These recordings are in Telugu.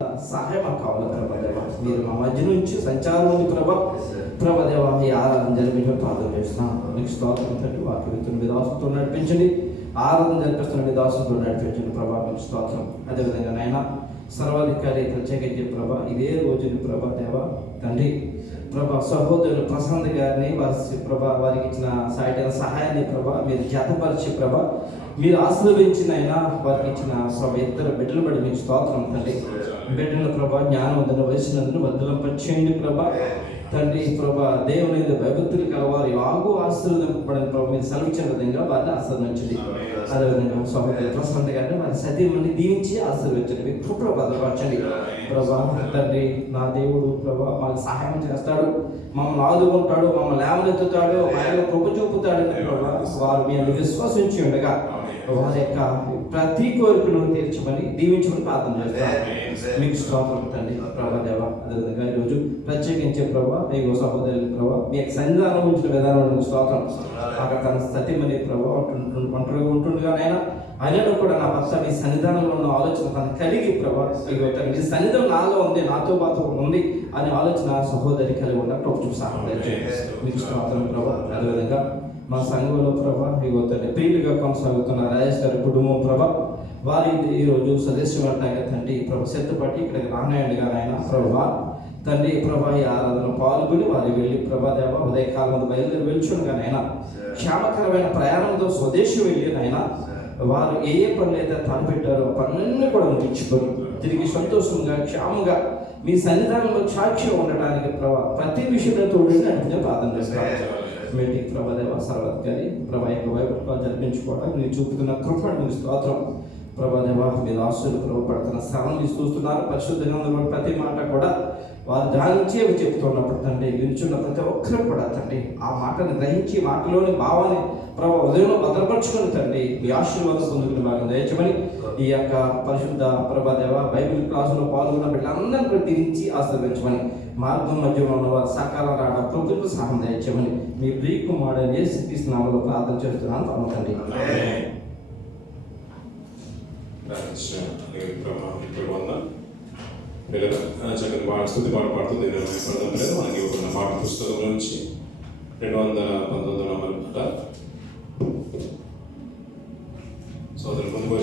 సహాయం మాకు కావాలి ప్రభాదేవ. మీరు మా మధ్య నుంచి సంచారం ఉంది ప్రభాదేవ. ఈ ఆరాధన జరిపించడం ప్రార్థన చేస్తున్నాం. మీకు స్తోత్రం తండ్రి. వాక్య వ్యక్తులు మీ దాసులతో నడిపించండి. ఆరాధన జరిపిస్తున్న మీ దాసులతో నడిపించండి ప్రభా. మీకు స్తోత్రం. అదేవిధంగా నాయన సర్వాధికారి ప్రత్యేకించి ప్రభా ఇదే రోజుని ప్రభాదేవ తండ్రి ప్రభా సహోదరులు ప్రశాంత్ గారిని వారికి ఇచ్చిన సహాయాన్ని ప్రభా మీరు జతపరిచి ప్రభా మీరు ఆశీర్వదించిన అయినా వారికి ఇచ్చిన ఇద్దరు బిడ్డలు బడి మీకు స్తోత్రం తండ్రి. బిడ్డల ప్రభా జ్ఞానవంతులు వయసునందును వద్దులం పరిచేయండి ప్రభా తండ్రి. ప్రభా దేవుని భయభక్తులు కలవారు ఆగు ఆశీర్వదింపబడిన ప్రభావ మీరు సెలవిచ్చిన విధంగా వారిని ఆశీర్వదించండి. అదేవిధంగా సహోదరు ప్రశాంత్ గారిని వారి సతీమణి దీవించి ఆశీర్వదించండి. మీకు కృపలో భద్రపరచండి ప్రభా తండ్రి. నా దేవుడు ప్రభా మాకు సహాయం చేస్తాడు, మమ్మల్ని ఆదుకుంటాడు, మమ్మల్ని లేవనెత్తుతాడు, ఆయన కృప చూపుతాడని ప్రభా వారు మేము విశ్వసించి ఉండగా వారి యొక్క ప్రతి కోరికను తీర్చమని దీవించమని ప్రార్థన చేస్తాను. మీకు స్తోత్రం తండ్రి ప్రభాదేవ. అదేవిధంగా ఈరోజు ప్రత్యేకించే ప్రభా మీకు సహోదరులు ప్రభా మీ యొక్క సన్నిధానం ఉంచిన విధానం స్తోత్రం. అక్కడ తన సత్యమని ప్రభా ఒంటరిగా ఉంటుండగానైనా అయినను కూడా నా భర్త మీ సన్నిధానంలో ఉన్న ఆలోచన తను కలిగి ప్రభా మీ సన్నిధానం నాలో ఉంది, నాతో పాటు ఉంది అనే ఆలోచన సహోదరి కలిగి ఉన్న ప్రభు సహాయం మీకు స్తోత్రం ప్రభా. అదేవిధంగా మా సంఘంలో ప్రభా ఇగోతండి ప్రియులుగా కొనసాగుతున్న రాజేష్ గారి కుటుంబం ప్రభా వారి ఈరోజు సదస్యం అంటాగా తండ్రి ప్రభు సిద్ధపడి ఇక్కడికి రానాయండి కానీ ఆయన ప్రభా తండ్రి ప్రభా ఈ ఆరాధన పాల్గొని వారి వెళ్ళి ప్రభాదేవ ఉదయకాలం బయలుదేరి వెళ్చుండగానే ఆయన క్షేమకరమైన ప్రయాణంతో స్వదేశం వెళ్ళి ఆయన వారు ఏ పనులు అయితే తలపెట్టారో పనులన్నీ కూడా ముగించుకొని తిరిగి సంతోషంగా క్షేమంగా మీ సన్నిధానంలో సాక్షి ఉండటానికి ప్రభా ప్రతి విషయంలో తోడు అంటే ప్రార్థన చేస్తారు. మీటింగ్ ప్రభాదేవ సర్వాధికారి ప్రభా యొక్క వైభవాలు జరిపించుకోవడం మీరు చూపుతున్న కృపణ మీకు స్తోత్రం ప్రభాదేవ. మీరు ఆశలు ప్రభావపడుతున్న శ్రమం మీరు చూస్తున్నారు. పరిశుద్ధంగా ప్రతి మాట కూడా వారు ధ్యానించి అవి చెప్తున్నప్పుడు తండ్రి వింటున్న ప్రతి ఒక్కరు కూడా తండ్రి ఆ మాటను గ్రహించి మాటలోని భావాన్ని ప్రభావ ఉదయంలో భద్రపరచుకుని తండ్రి మీ ఆశీర్వాదం పొందుకుని భాగం దయచమని ఈ యొక్క పరిశుద్ధ ప్రభాదేవ బైబిల్ క్లాసులో పాల్గొన్న బిడ్డలందరినీ కూడా తిరిగి ఆశీర్వదించమని మార్గం మధ్యలో ఉన్న వారు సకాలం రావడం ప్రభుత్వ సహాయం దయచేయమని మీ ప్రియకుమారుడు యేసుక్రీస్తు నామములో ప్రార్థన చేస్తున్నాను పరమతండ్రి. స్తుతి పాట పాడుతుంది మనకి ఒక పాట పుస్తకం నుంచి 219 పాట. సోదరు ముందుకు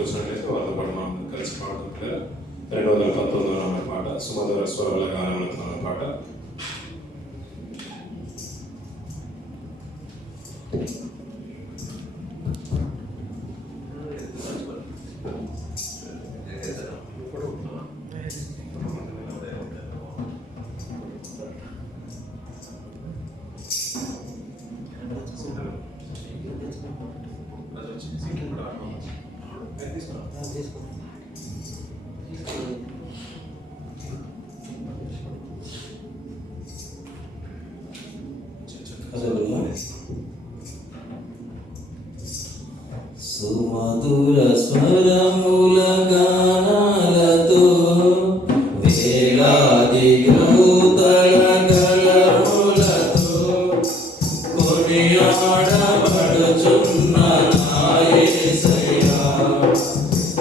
వచ్చినట్లయితే వాళ్ళతో పాటు మనం కలిసి పాడుతుంది 219 పాట సుమధుర స్వరాల గానం పాట. సుమధుర స్వరముల గానాలతో వేలాది దూతల గళములతో కొనియాడబడుచున్న నా యేసయ్యా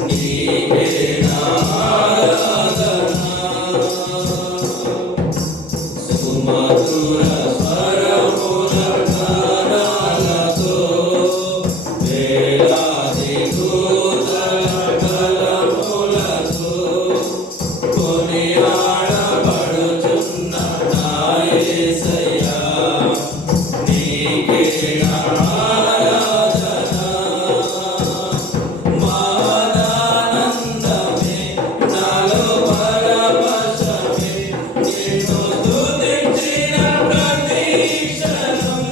నీకే నా ఆరాధన. సుమధుర స్వరముల గానాలతో వేలాది దూతల గళములతో కొనియాడబడుచున్న నా యేసయ్యా నీకే నా ఆరాధన. మానానందమే నాలో పరవశమే నిన్ను స్తుతించిన ప్రతి క్షణం.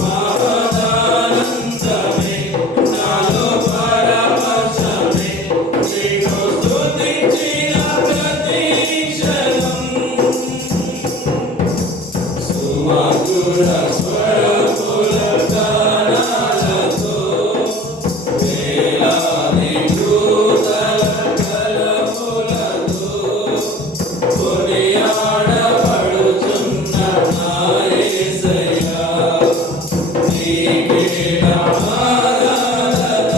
మానానందమే నాలో పరవశమే నిన్ను స్తుతించిన ప్రతి క్షణం. సుమధుర స్వరముల గానాలతో వేలాది దూతల గళములతో కొనియాడబడుచున్న నా యేసయ్యా నీకే నా ఆరాధన.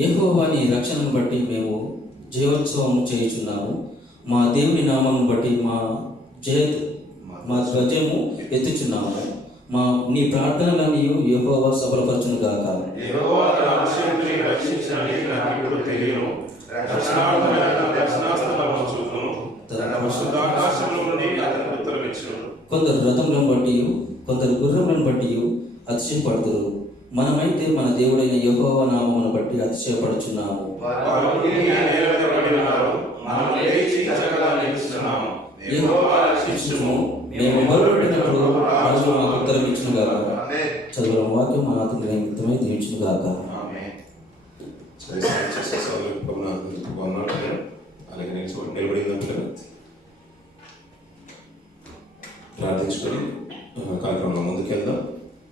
యెహోవా నీ రక్షణను బట్టి మేము జయోత్సవం చేయుచున్నాము. మా దేవుని నామమును బట్టి మా ధ్వజము ఎత్తుచున్నాము. నీ ప్రార్థనలన్నీ యెహోవా సఫలపరచును గాక. కొందరు రథములను బట్టి కొందరు గుర్రములను బట్టి అతిశయపడుతురు. మనమైతే మన దేవుడైన యెహోవా నామమును బట్టి అతిశయపడుచున్నాము. యెహోవా రక్షించుము, మేము మొరపెట్టినప్పుడు రాజు మాకు ఉత్తరం ఇచ్చును గాక. చదువుల వాక్యం మన అతని నిమిత్తమై దీవించును గాక. అలాగే నిలబడిందా పిల్లలు? ప్రార్థించుకొని కార్యక్రమంలో ముందుకెళ్దాం.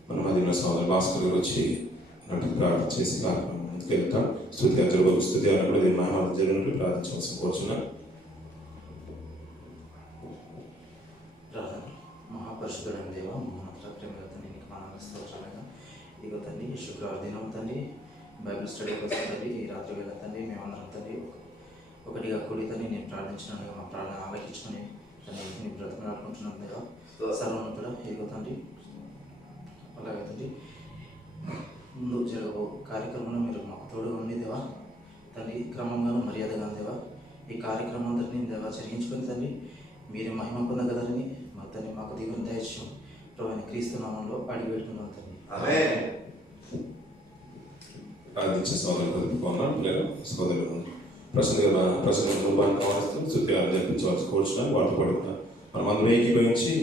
మనం అది మన సోదరు భాస్కర్ గారు వచ్చి నాటికి ప్రార్థన చేసి కార్యక్రమం ముందుకెళ్తాం. స్తుతి అర్జున స్తుతి అన్నప్పుడు దీని మహిమ జరిగినట్టు ప్రార్థించవలసి కోరుచున్నాను. మహాపరిశుద్ధుడైన దేవ, మహోన్నత ప్రేమగల తండ్రి, నీకు వందనాలు స్తోత్రాలయ్యా. ఇదిగో తండ్రి, శుక్రవారం దినం తండ్రి బైబిల్ స్టడీ కోసం తండ్రి ఈ రాత్రి వేళ తండ్రి మేమందరం తండ్రి ఒకటిగా కూడి తండ్రి నేను ప్రార్థించినాను, మా ప్రార్థన ఆలకించుకొని తండ్రి నీ బ్రతకలాడుకుంటున్నాను దేవా. సర్వోన్నతుడా, ఇదిగో తండ్రి అలాగే తండ్రి ముందు జరగబో కార్యక్రమంలో మీరు మాకు తోడు ఉంది దేవా. తండ్రి క్రమంగాను మర్యాదగా దేవా ఈ కార్యక్రమం అందరినీ దేవా జరిగించుకొని తండ్రి మీరే మహిమ పొందగలరని మా తండ్రి మాకు దిగుని దయచేయం. ప్రభువైన క్రీస్తు నామంలో అడిగి పెడుతున్నాం తండ్రి. ప్రార్థించే సోదరులు కొన్నాను పిల్లలు సోదరులు ప్రసన్న రూపాన్ని కావాల్సి శుద్ధిగా జరిపించవలసి కోరుచున్నాను. వాటితో పడుతున్నా మనం అందరూ ఏకీభవించి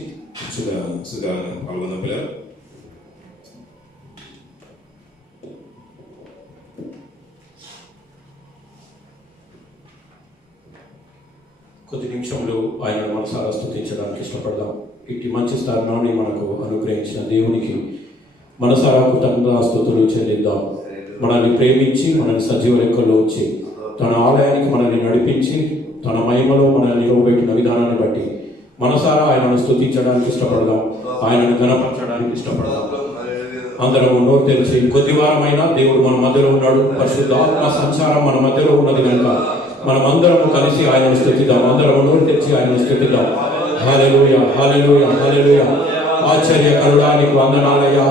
శుద్ధిగా పాల్గొందాం పిల్లలు. కొద్ది నిమిషంలో ఆయన మనసారా స్తుతించడానికి ఇష్టపడదాం. ఇట్టి మంచి స్థానాన్ని మనకు అనుగ్రహించిన దేవునికి మనసారా కృతజ్ఞతాస్తుతులు చెల్లిద్దాం. మనల్ని ప్రేమించి మనల్ని సజీవ లెక్కల్లో వచ్చి తన ఆలయానికి మనల్ని నడిపించి తన మహిమలో మనల్ని నిలవబెట్టిన విధానాన్ని బట్టి మనసారా ఆయనను స్తుతించడానికి ఇష్టపడదాం, ఆయనను గణపరచడానికి ఇష్టపడదాం. అందరం నోరు తెలిసి కొద్ది వారమైనా దేవుడు మన మధ్యలో ఉన్నాడు. పరిశుద్ధాత్మ సంచారం మన మధ్యలో ఉన్నది కనుక మనమందరం కలిసి ఆయనను స్తుతిద్దాం. అందరం నోరు తెరిచి ఆయనను స్తుతిద్దాం. హల్లెలూయా, హల్లెలూయా, హల్లెలూయా. ఆశ్చర్యకరుడానికి వందనాలయ్యా,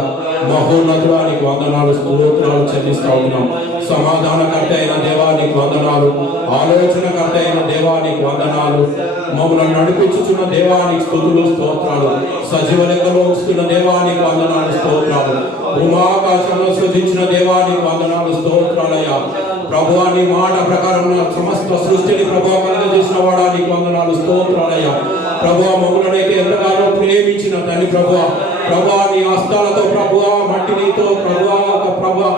మహోన్నతుడానికి వందనాలు, స్తోత్రాలు చెల్లిస్తా ఉన్నాం. సమాధానకర్త అయిన దేవానికి వందనాలు, ఆలోచనకర్త అయిన దేవానికి వందనాలు, మమ్మల్ని నడిపించుచున్న దేవానికి స్తుతులు స్తోత్రాలు, సజీవ లెక్కలో ఉంచుతున్న దేవానికి వందనాలు స్తోత్రాలు, భూమాకాశంలో సృజించిన దేవానికి వందనాలు స్తోత్రాలయ్యా. ప్రభువా నీ మాట ప్రకారం సమస్త సృష్టిని ప్రభువా కలుగజేసిన వాడానికి వందనాలు స్తోత్రాలయ్యా. ప్రభువా మమ్మల్నైతే ఎంతగానో ప్రేమించిన తండ్రి ప్రభువా, ప్రభువా నీ హస్తాలతో ప్రభువా మట్టినితో ప్రభువా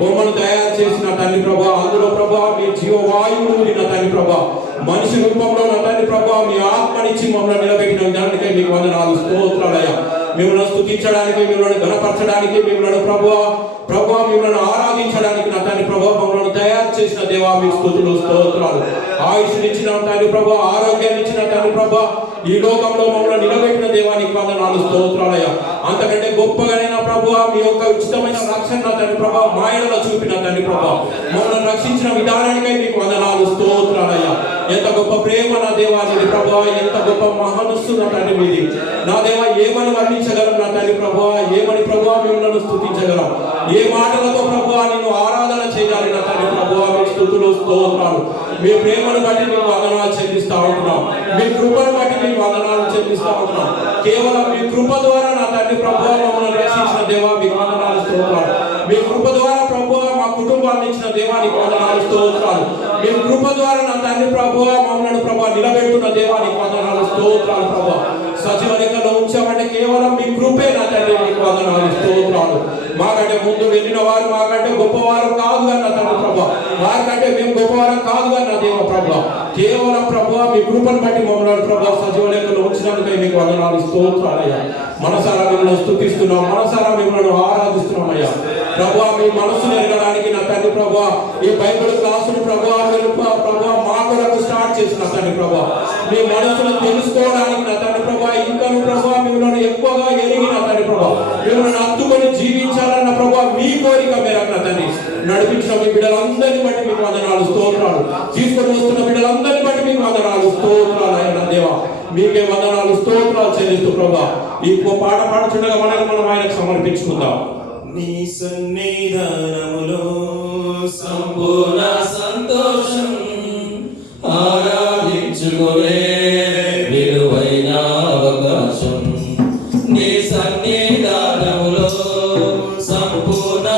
బొమ్మను తయారు చేసిన తండ్రి ప్రభువా, అందులో ప్రభువా మీ జీవవాయువు ఊదిన తండ్రి ప్రభువా, మనిషి రూపంలో నా తండ్రి ప్రభువా మీ ఆత్మనిచ్చి మమ్మల్ని నిలబెట్టిన దానికై మీకు వందనాలు స్తోత్రాలయ్యా. మిమ్మల్ని స్తుతించడానికి, మిమ్మల్ని ఘనపరచడానికి, మిమ్మల్ని ప్రభువా మిమ్మల్ని ఆరాధించడానికి నా తండ్రి ప్రభువా మమ్మల్ని తయారు చేసిన దేవా మీకు స్తుతులు స్తోత్రాలు. ఆయుష్నిచ్చిన తండ్రి ప్రభువా, ఆరోగ్యాన్ని ఇచ్చిన తండ్రి ప్రభువా, ఈ లోకంలో మమ్మల్ని నిలబెట్టిన దేవానికి వందనాలు స్తోత్రాలయ్యా. అంతకంటే గొప్పగానైనా ప్రభువా మీ యొక్క ఉచితమైన రక్షణ తండ్రి ప్రభువా మాయలలో చూపిన తండ్రి ప్రభువా మమ్మల్ని రక్షించిన విధానానికై మీకు వందనాలు స్తోత్రాలయ్యా. ఎంత గొప్ప ప్రేమ నా దేవా నీది ప్రభువా, ఎంత గొప్ప మహనస్సు నా తండ్రి మీది నా దేవా. ఏమని వర్ణించగలం నా తండ్రి ప్రభువా, ఏమని ప్రభువా మిమ్మల్ని స్తుతించగలం, ఏ మాటలతో ప్రభువా నిన్ను ఆరాధన చేయాలి నా తండ్రి ప్రభువా మీ స్తుతులు స్తోత్రాలు. మీ ప్రేమను బట్టి మేము వందనాలు చెల్లిస్తా ఉంటున్నాం, మీ కృపను బట్టి మేము వందనాలు చెల్లిస్తా ఉంటున్నాం. కేవలం మీ కృప ద్వారా నా తండ్రి ప్రభువా మమ్మల్ని రక్షించిన దేవా మీకు వందనాలు స్తోత్రాలు. మీ కృప ద్వారా ప్రభువా మా కుటుంబాన్ని ఇచ్చిన దేవానికి వందనాలు స్తోత్రాలు. మీ కృప ద్వారా నా తండ్రి ప్రభువా మమ్మల్ని ప్రభువా నిలబెడుతున్న దేవానికి వందనాలు స్తోత్రాలు. ప్రభువా సజీవ లెక్కలో ఉంచామంటే కేవలం మీ కృపే నా తండ్రి మీకు వందనాలు స్తోత్రాలు. మాకంటే ముందు వెళ్ళిన వారు మాకంటే గొప్పవారు కాదు అన్న తండ్రి ప్రభువా, వారికంటే మేము గొప్పవారం కాదు అన్న దేవ ప్రభువా, కేవలం ప్రభువా మీ కృపను బట్టి మమ్మల్ని ప్రభువా సజీవ లెక్కలో ఉంచినందుకై మీకు వందనాలు స్తోత్రాలయ్యా. మనసారా మిమ్మల్ని స్తుతిస్తున్నాం, మనసారా మిమ్మల్ని ఆరాధిస్తున్నామయ్యా. ప్రభువా మీ మనస్సును ఎరగడానికి నా తండ్రి ప్రభువా ఈ బైబిల్ క్లాసులు ప్రభువా మీరు ప్రభువా మా కొరకు స్టార్ట్ చేసిన తండ్రి ప్రభువా మీ మనస్సును తెలుసుకోవడానికి నా తండ్రి ప్రభువా ఇంకా ప్రభువా మిమ్మల్ని ఎక్కువగా ఎరిగిన తండ్రి ప్రభువా మిమ్మల్ని హత్తుకొని జీవించాలన్న ప్రభువా మీ కోరిక మేరకు నా తండ్రి నడిపించిన మీ బిడ్డలందరినీ బట్టి మీకు వందనాలు స్తోత్రాలు. తీసుకొని వస్తున్న బిడ్డలందరినీ బట్టి మీకు వందనాలు స్తోత్రాలు అయిన దేవా మీకే వందనాలు స్తోత్రాలు చెల్లిస్తూ ప్రభువా ఈ పాట పాడుచుండగా మనం ఆయనకు సమర్పించుకుందాం. నీ సన్నిధానములో సంపూర్ణ సంతోషం ఆరాధించుకునే విలువైన అవకాశం. నీ సన్నిధానములో సంపూర్ణ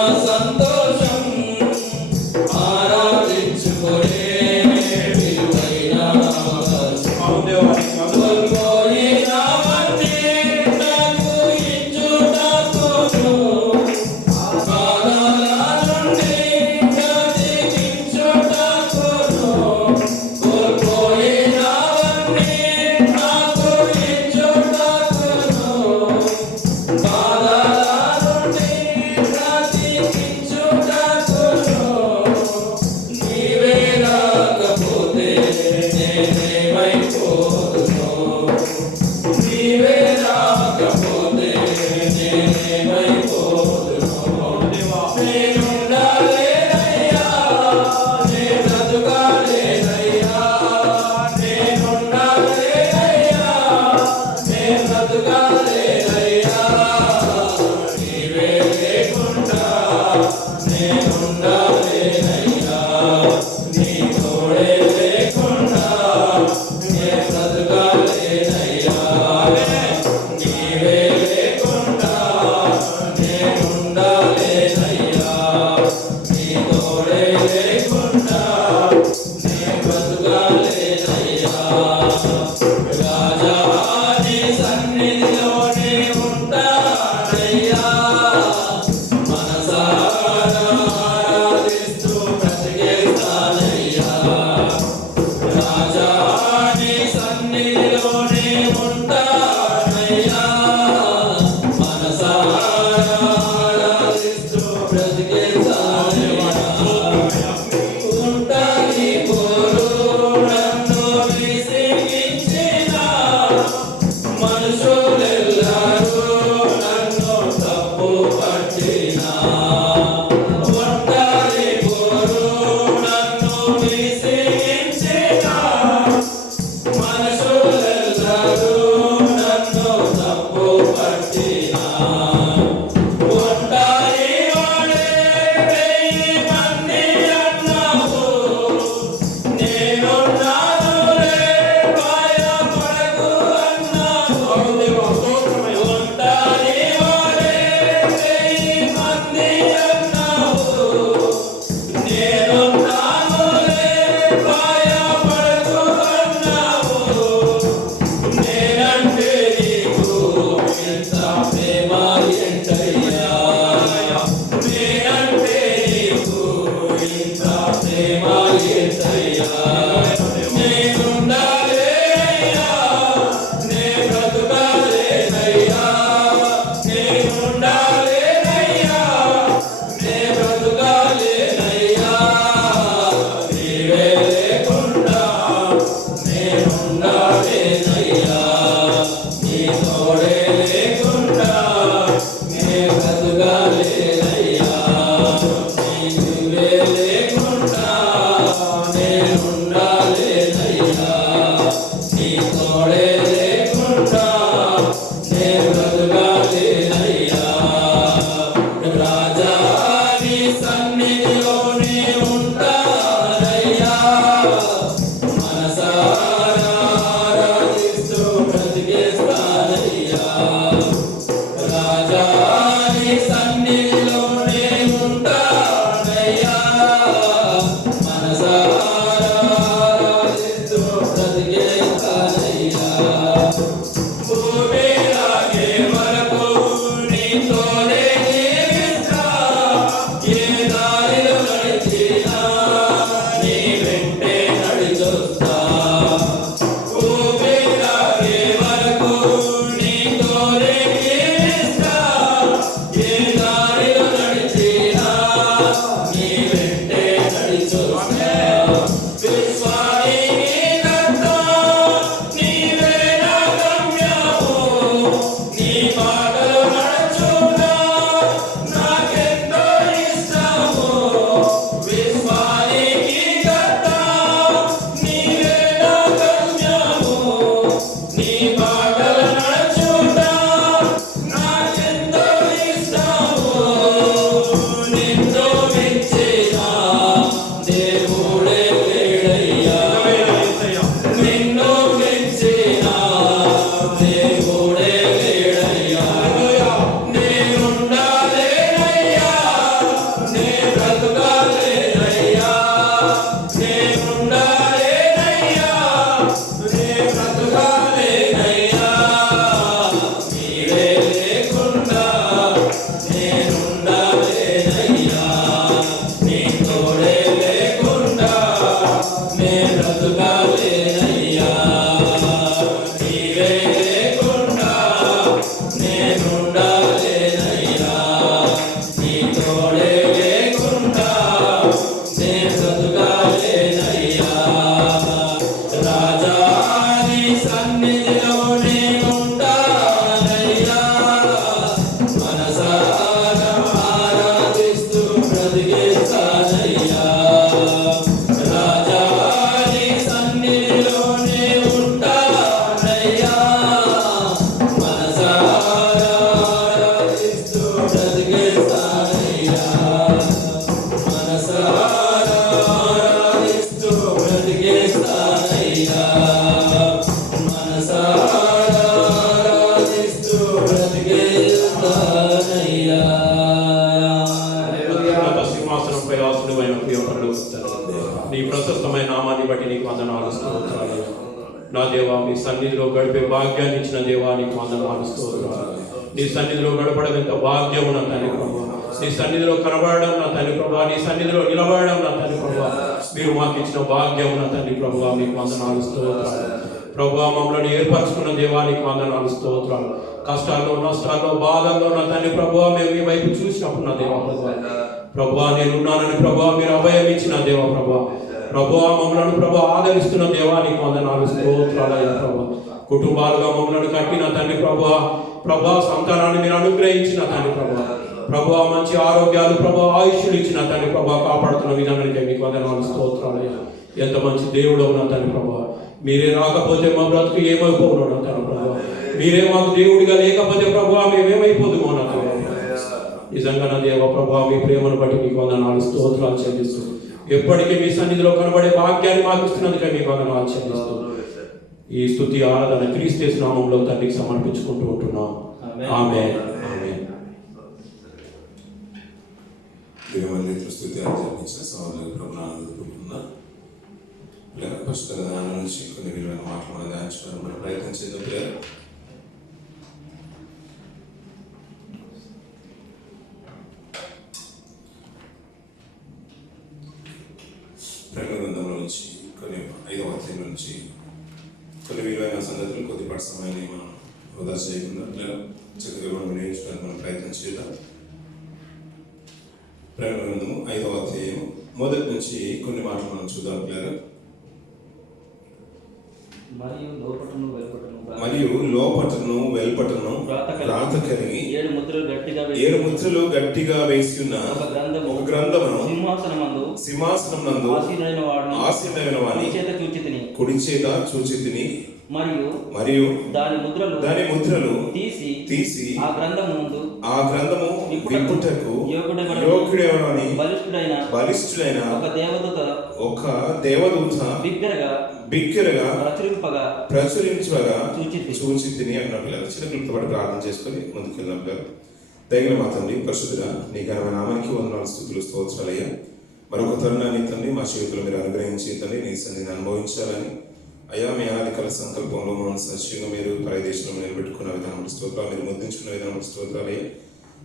నే నీ ప్రశస్తమైన నామాన్ని బట్టి నీకు వందనాలు స్తోత్రాలు. నా దేవా, మీ సన్నిధిలో గడిపే భాగ్యాన్ని ఇచ్చిన దేవా నీకు వందనాలు స్తోత్రాలు. నీ సన్నిధిలో గడపడం ఎంత భాగ్యము నా తండ్రి ప్రభా. నీ సన్నిధిలో కనబడడం నా తండ్రి ప్రభా, నీ సన్నిధిలో నిలబడడం నా తండ్రి ప్రభా, మీరు మాకు ఇచ్చిన భాగ్యం నా తండ్రి ప్రభా మీకు వందనాలు స్తోత్రాలు. ప్రభా, మమ్మల్ని ఏర్పరచుకున్న దేవానికి వందనాలు స్తోత్రాలు. కష్టాల్లో, నష్టాల్లో, బాధల్లో నా తండ్రి ప్రభా మేము మీ వైపు చూసినప్పుడు నా దేవా ప్రభా నేను ఉన్నానని ప్రభా మీరు అభయం ఇచ్చిన దేవా ప్రభా మమ్మల్ని ప్రభా ఆదరిస్తున్న దేవానికి వందనాలు స్తోత్రాలయ్యా ప్రభా. కుటుంబాలుగా మమ్మల్ని కట్టిన తండ్రి ప్రభా సంతానాన్ని మీరు అనుగ్రహించిన తండ్రి ప్రభా మంచి ఆరోగ్యాలు ప్రభా ఆయుష్యులు ఇచ్చిన తండ్రి ప్రభా కాపాడుతున్న విధానానికి మీకు వందనాలు స్తోత్రాలయ్యా. ఎంత మంచి దేవుడు నా తండ్రి ప్రభా. మీరే రాకపోతే మా బ్రతుకు ఏమైపోను నా తండ్రి ప్రభా. మీరే మాకు దేవుడిగా లేకపోతే ప్రభా మేమేమైపోదుమో నా తండ్రి. నిజంగా నా దేవ ప్రభా మీ ప్రేమను బట్టి మీకు వందనాలు స్తోత్రాలు చెల్లిస్తూ ఎప్పటికీ మీ సన్నిధిలో కనబడే భాగ్యాన్ని మాకు ఇస్తున్నందుకే మీకు వందనాలు చెల్లిస్తూ ఈ స్తుతి ఆరాధన క్రీస్తు నామంలో తండ్రికి సమర్పించుకుంటూ ఉంటున్నాం. ఆమేన్. ఆమేన్. స్తుతి ఆరాధించిన సోదరులకు ప్రభునామములో ఫస్ట్ దాని నుంచి కొన్ని విలువైన మాటలు మనం ధ్యానించుకోవడం మనం ప్రయత్నం చేద్దాం. ప్రేమ గ్రంథంలో నుంచి కొన్ని 5వ అధ్యాయం నుంచి కొన్ని విలువైన సంగతులు కొద్దిపాటి సమయాన్ని మనం వృధా చేయకుండా చక్కగా మనం వినియోగించడానికి మనం ప్రయత్నం చేద్దాం. ప్రేమ గ్రంథము 5వ అధ్యాయం మొదటి నుంచి కొన్ని మాటలు మనం చూద్దాం. మరియు లోపటను వెల్పటను రాత కలిగి 7 ముద్రలు గట్టిగా వేసి ఉన్న ఒక గ్రంథమును సింహాసనమునందు ఆసీనుడైన వాని కుడి చేత చూచితిని. మరియు దాని ముద్రలు తీసి ఆ గ్రంథము విప్పుటకు యోగ్యుడెవడని బలిష్ఠుడైన ఒక దేవదూత బిగ్గరగా ప్రచురించగా చూచితిని అన్న పిల్లలు. చిన్న క్లుప్తపడి ప్రార్థన చేసుకొని ముందుకు వెళ్దాం పిల్లలు. దైవ మా తండ్రి పరిశుద్ధుడా, నీ ఘనమైన నామానికి వందనాలు స్తుతులు స్తోత్రాలయ్యా. మరొక తరుణాన్ని తండ్రి మా జీవితంలో మీరు అనుగ్రహించి తండ్రి నీ సన్నిధిని అనుభవించాలని అయ్యా మీ ఆదికాల సంకల్పంలో మనం సజీవంగా మీరు పరదేశంలో నిలబెట్టుకున్న విధానం స్తోత్రాలు, మీరు ముద్రించుకున్న విధానం స్తోత్రాలయ్యా.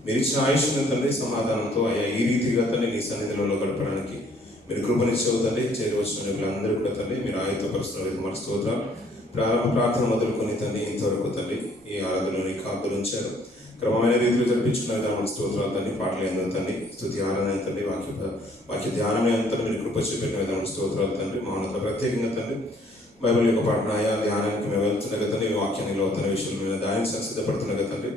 మీరు ఇచ్చిన ఆయుష్ను తండ్రి సమాధానంతో అయ్యా ఈ రీతిగా తండ్రి నీ సన్నిధిలో గడపడానికి మీరు కృపనిచ్చేవు తండ్రి. చేరువచ్చిన వీళ్ళందరూ కూడా తండ్రి మీరు ఆయుధపరుస్తున్న విధమైన స్తోత్రాలు. ప్రార్థన మొదలుకొని తండ్రి ఇంతవరకు తండ్రి ఈ ఆరాధనలోని కాపులు ఉంచారు. క్రమమైన రీతిలో జరిపించుకున్న విధానం స్తోత్రాలు తండ్రి. పాటలు ఎంతో తండ్రి, స్తుతి ఆరాధన తండ్రి, వాక్య ధ్యానం ఎంత మీరు కృప చూపెట్టిన విధానం స్తోత్రాలు తండ్రి. మౌనత ప్రత్యేకంగా తండ్రి బైబిల్ యొక్క పఠనాయా ధ్యానానికి మేము వెళ్తున్న కదండి, మీ వాక్యాన్ని లోతన విషయంలో మేము ధ్యానించడానికి సిద్ధపడుతున్న కదండి.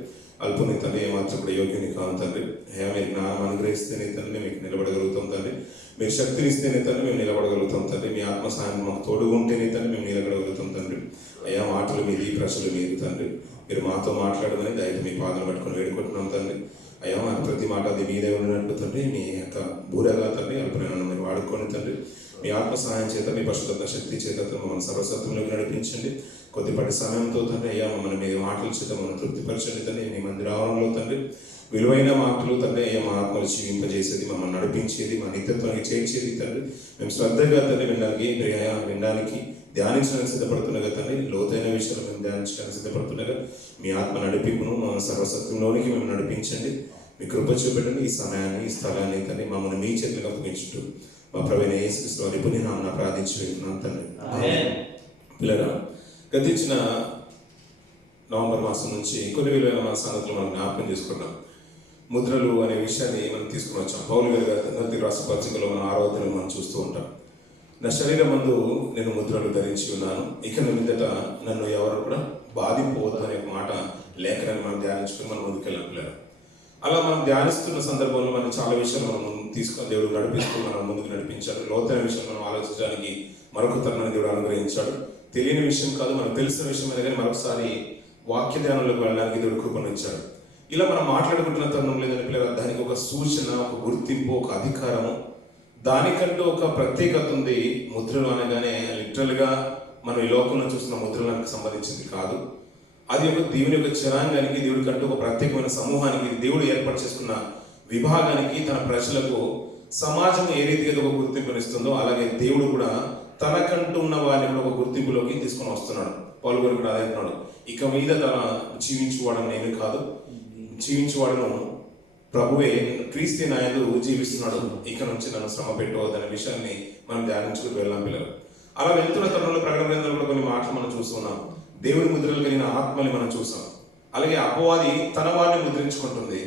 అల్పుని తండ్రి ఏమాత్రం కూడా యోగ్యుని కాదు తండ్రి. అయ్యా మీరు జ్ఞానం అనుగ్రహిస్తేనే తండ్రి మీకు నిలబడగలుగుతాం తండ్రి. మీరు శక్తిని ఇస్తేనే తండ్రి మేము నిలబడగలుగుతాం తండ్రి. మీ ఆత్మ సాయం మాకు తోడుగా ఉంటేనే తండ్రి మేము నిలబడగలుగుతాం తండ్రి. అయ్యా మాటలు మీది, ప్రజలు మీరు తండ్రి. మీరు మాతో మాట్లాడమని దయచేసి మీ పాదం పట్టుకొని వేడుకుంటున్నాం తండ్రి. అయ్యా మన ప్రతి మాట అది మీదే ఉన్నట్టు తండ్రి. మీ యొక్క బూరగా తండ్రి అల్పనైనా మీరు వాడుకొని తండ్రి. మీ ఆత్మ సహాయం చేత, మీ పరిశుద్ధ శక్తి చేత మమ్మల్ని సర్వసత్వంలోకి నడిపించండి. కొద్దిపాటి సమయంతో తండ్రి అయ్యా మమ్మల్ని మీ మాటల చేత మమ్మల్ని తృప్తిపరచండి తండ్రి. మీ మందిరావరణలో తండ్రి విలువైన మాటలు తండ్రి అయ్యా మా ఆత్మలు జీవింపజేసేది, మమ్మల్ని నడిపించేది, మా నిత్యత్వానికి చేర్చేది తండ్రి. మేము శ్రద్ధగా తండ్రి వినడానికి ధ్యానించడానికి సిద్ధపడుతున్నగా తండ్రి. లోతైన విషయాలు మేము ధ్యానించడానికి సిద్ధపడుతున్నగా మీ ఆత్మ నడిపింపును మా సర్వసత్వంలోనికి మేము నడిపించండి. మీ కృప చూపెట్టండి. ఈ సమయాన్ని, ఈ స్థలాన్ని తండ్రి మమ్మల్ని మీ చేతులకు అప్పగించుంటూ మా ప్రభువైన యేసుక్రీస్తు వారి పుణ్యనామమున ప్రార్థించి వేడుతున్నాను తండ్రి. పిల్లరా, గతించిన నవంబర్ మాసం నుంచి కొన్ని విలువైన సంగతులు మనం జ్ఞాపకం చేసుకున్నాం. ముద్రలు అనే విషయాన్ని మనం తీసుకుని వచ్చాం. పౌలు గారి రాష్ట్ర పత్రికలో మనం 6వ అధ్యాయం మనం చూస్తూ ఉంటాం. నా శరీరం మందు నేను ముద్రలు ధరించి ఉన్నాను, ఇక మీదట నన్ను ఎవరు కూడా బాధింపవద్దు అనే మాట లేఖనాన్ని మనం ధ్యానించుకుని మనం ముందుకెళ్ళాం పిల్లలు. అలా మనం ధ్యానిస్తున్న సందర్భంలో మనం చాలా విషయాలు మనం తీసుకొని దేవుడు నడిపిస్తూ మనం ముందుకు నడిపించాడు. లోతైన విషయం మనం ఆలోచించడానికి మరొక తరుణాన్ని దేవుడు అనుగ్రహించాడు. తెలియని విషయం కాదు, మనకు తెలిసిన విషయం అయినా కానీ మరొకసారి వాక్య ధ్యానంలోకి వెళ్ళడానికి దేవుడు కృపనిచ్చాడు. ఇలా మనం మాట్లాడుకుంటున్న తరుణం లేదని పిల్లలు దానికి ఒక సూచన, ఒక గుర్తింపు, ఒక అధికారము, దానికంటూ ఒక ప్రత్యేకత ఉంది. ముద్రలు అనగానే లిటరల్గా మనం ఈ లోకంలో చూస్తున్న ముద్రలకు సంబంధించింది కాదు. అది ఒక దేవుని యొక్క జనాంగానికి, దేవుడికంటూ ఒక ప్రత్యేకమైన సమూహానికి, దేవుడు ఏర్పాటు చేసుకున్న విభాగానికి, తన ప్రజలకు సమాజం ఏ రీతిగా ఒక గుర్తింపునిస్తుందో అలాగే దేవుడు కూడా తనకంటూ ఉన్న వారిని కూడా ఒక గుర్తింపులోకి తీసుకొని వస్తున్నాడు. పౌలు గారు కూడా అదే అంటున్నాడు, ఇక మీద తన జీవించువాడని నేను కాదు, జీవించువాడను ప్రభువే క్రీస్తు నాయకుడు జీవిస్తున్నాడు, ఇక నుంచి నన్ను శ్రమ పెట్టవద్దనే విషయాన్ని మనం ధ్యానించుకుని వెళ్ళాం పిల్లలు. అలా వెళ్తున్న తరుణంలో ప్రకటన గ్రంథంలో కొన్ని మాటలు మనం చూస్తున్నాం. దేవుని ముద్రలు కలిగిన ఆత్మని మనం చూసాం. అలాగే అపవాది తన వారిని ముద్రించుకుంటుంది.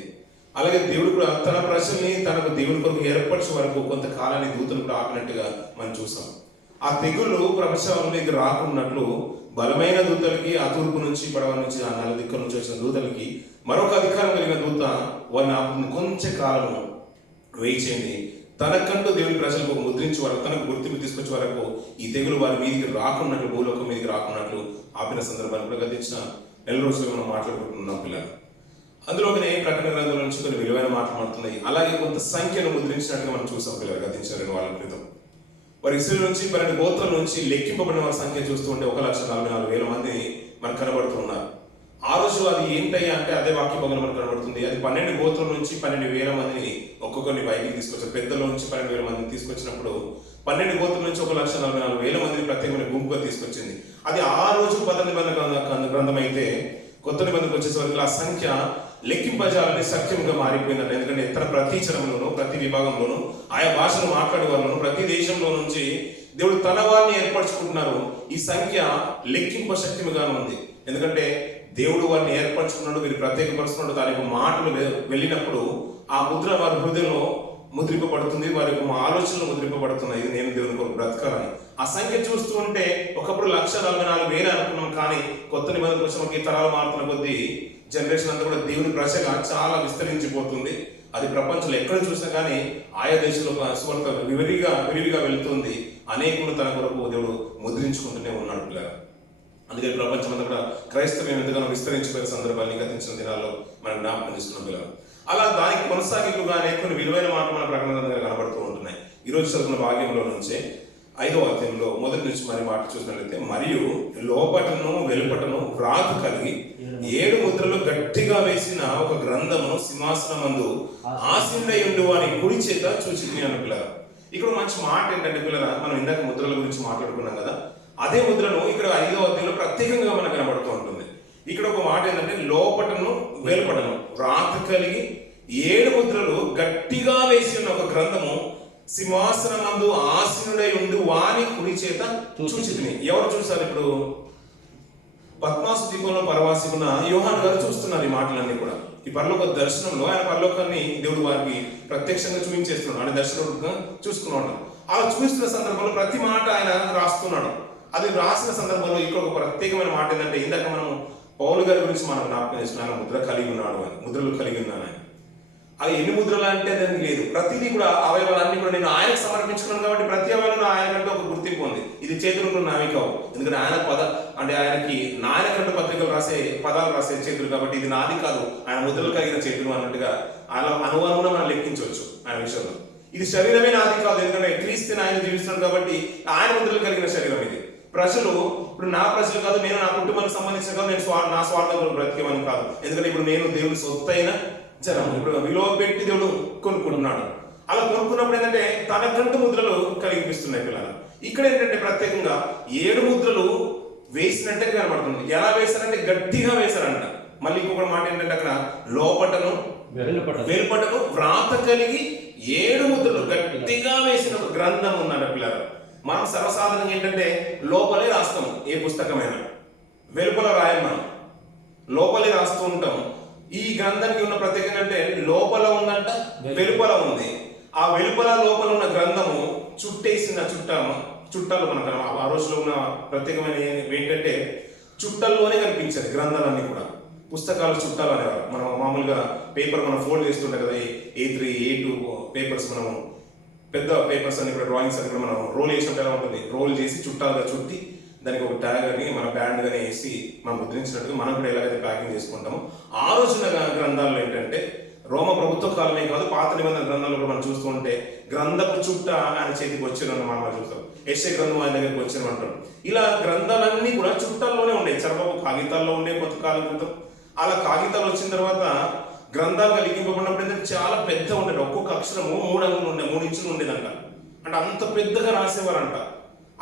అలాగే దేవుడు కూడా తన ప్రజల్ని తనకు దేవుని కొరకు ఏర్పరిచే వరకు కొంతకాలాన్ని దూతలు కూడా ఆపినట్టుగా మనం చూసాం. ఆ తెగుళ్ళు ప్రపంచంలోకి రాకున్నట్లు బలమైన దూతలకి ఆ తూర్పు నుంచి పడవ నుంచి ఆ నల్ల దిక్కుల నుంచి వచ్చిన దూతలకి మరొక అధికారం కలిగిన దూత వారిని ఆపుతుంది. కొంచెం కాలం వెయిట్ చేయండి, తనకంటూ దేవుని ప్రజలకు ముద్రించే వరకు, తనకు గుర్తింపు తీసుకొచ్చే వరకు ఈ తెగులు వారి మీదికి రాకున్నట్లు, భూలోకం మీదకి రాకున్నట్లు ఆపిన సందర్భాన్ని కూడా గతించిన నెల రోజులు మనం మాట్లాడుకుంటున్నాం పిల్లలు. అందులోనే ప్రకటన గ్రంథంలో నుంచి కొన్ని విలువైన మాట్లాడుతున్నాయి. అలాగే కొంత సంఖ్యను ముద్రించినట్టుగా మనం చూసాం పిల్లలు గతించిన 2 వారాల క్రితం. వారి ఇస్రాయేలు నుంచి 12 గోత్రాల నుంచి లెక్కింపబడిన వారి సంఖ్య చూస్తూ ఉంటే 1,44,000 మంది మనకు కనబడుతున్నారు. ఆ రోజు అది ఏంటయ్యా అంటే అదే వాక్య భాగంలో మనకు కనబడుతుంది. అది 12 గోత్రాల నుంచి 12,000 మందిని ఒక్కొక్కరిని బయటికి తీసుకొచ్చారు. పెద్దల నుంచి 12,000 మందిని తీసుకొచ్చినప్పుడు 12 గోత్రాల నుంచి 1,44,000 మందిని ప్రత్యేకమైన గుంపుగా తీసుకొచ్చింది. అది ఆ రోజు 19 గ్రంథం అయితే కొత్త నిబంధనకు వచ్చేసరికి ఆ సంఖ్య లెక్కింపజాలని సత్యంగా మారిపోయిందంట. ఎందుకంటే ఇతర ప్రతి చరంలోనూ ప్రతి విభాగంలోనూ ఆయా భాషను మాట్లాడే వాళ్ళను ప్రతి దేశంలో నుంచి దేవుడు తన వారిని ఏర్పరచుకుంటున్నారు. ఈ సంఖ్య లెక్కింప శక్తిగా ఉంది. ఎందుకంటే దేవుడు వారిని ఏర్పరచుకున్నాడు, వీరు ప్రత్యేకపరుచుకున్నాడు. దాని యొక్క మాటలు వెళ్ళినప్పుడు ఆ ముద్ర వారి హృదయంలో ముద్రింపబడుతుంది, వారి యొక్క ఆలోచనలు ముద్రింపబడుతున్నాయి. ఇది నేను దేవుని కొరకు బ్రతకాలని. ఆ సంఖ్య చూస్తూ ఉంటే ఒకప్పుడు 1,44,000 అనుకున్నాం. కానీ కొత్త నిబంధనల కోసం ఈ తరాలు మారుతున్న కొద్దీ జనరేషన్ అంతా కూడా దేవుని ప్రజగా చాలా విస్తరించిపోతుంది. అది ప్రపంచంలో ఎక్కడ చూసినా కానీ ఆయా దేశంలో స్వార్థ విరివిగా వెళ్తుంది. అనేకులు తన కొరకు దేవుడు ముద్రించుకుంటూనే ఉన్నాడు పిల్లలు. అందుకని ప్రపంచం అంతా కూడా క్రైస్తవ్యం ఎంతగానో విస్తరించిపోయిన సందర్భాన్ని గతించిన దినాల్లో మనం జ్ఞాపకం తీసుకున్నాం పిల్లలు. అలా దానికి కొనసాగింపుగా కొన్ని విలువైన మాటలు మన ప్రకటన కనబడుతూ ఉంటున్నాయి. ఈరోజు చదువుకున్న భాగ్యంలో నుంచే 5వ అధ్యాయంలో మొదటి నుంచి మరి మాట చూసినట్లయితే, మరియు లోపటను వెలుపటను వ్రాత కలిగి 7 ముద్రలు గట్టిగా వేసిన ఒక గ్రంథమును సింహాసనమందు ఆసీనుడై ఉండు వాని కుడి చేత చూచితిని అన్న పిల్లల. ఇక్కడ మంచి మాట ఏంటంటే పిల్లల, మనం ఇందాక ముద్రల గురించి మాట్లాడుకున్నాం కదా, అదే ముద్రను ఇక్కడ 5వ అధ్యాయంలో ప్రత్యేకంగా మనకు కనబడుతూ ఉంటుంది. ఇక్కడ ఒక మాట ఏంటంటే లోపటను వెలుపటను వ్రాత కలిగి 7 ముద్రలు గట్టిగా వేసిన ఒక గ్రంథము సింహాసనమందు ఆసీనుడై ఉండి వాని కుడి చేత చూచితిని. ఎవరు చూసారు? ఇప్పుడు పద్మాసు దీపంలో పరవాసి ఉన్న యోహాను గారు చూస్తున్నారు ఈ మాటలన్నీ కూడా. ఈ పరలోక దర్శనంలో ఆయన పరలోకాన్ని దేవుడు వారికి ప్రత్యక్షంగా చూపించేస్తున్నాడు, ఆయన దర్శనంగా చూసుకున్నాడు. అలా చూస్తున్న సందర్భంలో ప్రతి మాట ఆయన రాస్తున్నాడు. అది రాసిన సందర్భంలో ఇక్కడ ఒక ప్రత్యేకమైన మాట ఏంటంటే, ఇందాక మనం పౌలు గారి గురించి మనం జ్ఞాపకం చేస్తున్నాం, ముద్ర కలిగి ఉన్నాడు అని, ముద్రలు కలిగి ఉన్నాను ఆయన. అది ఎన్ని ముద్రలు అంటే దానికి లేదు. ప్రతిదీ కూడా అవయవాలన్నీ కూడా నేను ఆయనకు సమర్పించుకున్నాను కాబట్టి ప్రతి అవయవం ఆయనకంటే ఒక గుర్తింపు ఉంది. ఇది చేతులు నావి కావు. ఎందుకంటే ఆయన ఆయనకి నాయనకంటూ పత్రికలు పదాలు రాసే చేతులు కాబట్టి ఇది నాది కాదు, ఆయన ముద్రలు కలిగిన చేతులు అన్నట్టుగా అలా అనుమానంగా మనం లెక్కించవచ్చు ఆయన విషయంలో. ఇది శరీరమే నాది కాదు, ఎందుకంటే క్రీస్తుని ఆయన జీవిస్తున్నాడు కాబట్టి ఆయన ముద్రలు కలిగిన శరీరం ఇది. ప్రజలు ఇప్పుడు నా ప్రజలు కాదు, నేను నా కుటుంబానికి సంబంధించిన కాదు, నేను నా స్వార్థంలో బ్రతికేమని కాదు. ఎందుకంటే ఇప్పుడు నేను దేవుని సొత్తైన జనం, ఇప్పుడు విలువ పెట్టి దేవుడు కొనుక్కుంటున్నాడు. అలా కొనుక్కున్నప్పుడు ఏంటంటే తనకంటూ ముద్రలు కలిగిపిస్తున్నాయి పిల్లలు. ఇక్కడ ఏంటంటే ప్రత్యేకంగా 7 ముద్రలు వేసినట్టే కనబడుతుంది. ఎలా వేశారంటే గట్టిగా వేశారంట. మళ్ళీ ఇంకొక మాట ఏంటంటే అక్కడ లోపటను వెలుపటను వ్రాత కలిగి 7 ముద్రలు గట్టిగా వేసిన ఒక గ్రంథం ఉందంట పిల్లలు. మనం సర్వసాధారణంగా ఏంటంటే లోపలే రాస్తాం, ఏ పుస్తకమైనా వెలుపల రాయం, మనం లోపలే రాస్తూ ఉంటాం. ఈ గ్రంథానికి ఉన్న ప్రత్యేకంగా అంటే లోపల ఉందంట, వెలుపల ఉంది. ఆ వెలుపల లోపల ఉన్న గ్రంథము చుట్టేసిన చుట్టాలు మనకు ఆ రోజులో ఉన్న ప్రత్యేకమైన ఏంటంటే చుట్టల్లోనే కనిపించేది గ్రంథాలన్నీ కూడా. పుస్తకాలు చుట్టాలు అనేవారు. మనం మామూలుగా పేపర్ మనం ఫోల్డ్ చేస్తుంటాం కదా, A3 A2 పేపర్స్, మనం పెద్ద పేపర్స్ అని కూడా డ్రాయింగ్స్ అని కూడా మనం రోల్ చేసినట్టు ఎలా ఉంటుంది, రోల్ చేసి చుట్టాలుగా చుట్టి దానికి ఒక ట్యాగ్ అని మన బ్యాండ్ గానీ వేసి మనం ముద్రించినట్టుగా మనం కూడా ఎలాగైతే ప్యాకింగ్ చేసుకుంటామో, ఆ రోజున గ్రంథాల్లో ఏంటంటే రోమ ప్రభుత్వ కాలమే కాదు పాత నిబంధన గ్రంథాలు కూడా మనం చూస్తూ ఉంటే గ్రంథపు చుట్ట ఆయన చేతికి వచ్చారని మనం చూస్తాం. యెషయా గ్రంథం ఆయన దగ్గరికి వచ్చారంటాం. ఇలా గ్రంథాలన్నీ కూడా చుట్టాల్లోనే ఉండే, చర్మపు కాగితాల్లో ఉండే కొంతకాలం క్రితం. అలా కాగితాలు వచ్చిన తర్వాత గ్రంథాలుగా లిఖింపబడినప్పుడు ఏంటంటే చాలా పెద్ద ఉండేది. ఒక్కొక్క అక్షరము 3 అంగుళాలు ఉండే 3 ఇంచులు ఉండేదంట. అంటే అంత పెద్దగా రాసేవారంట.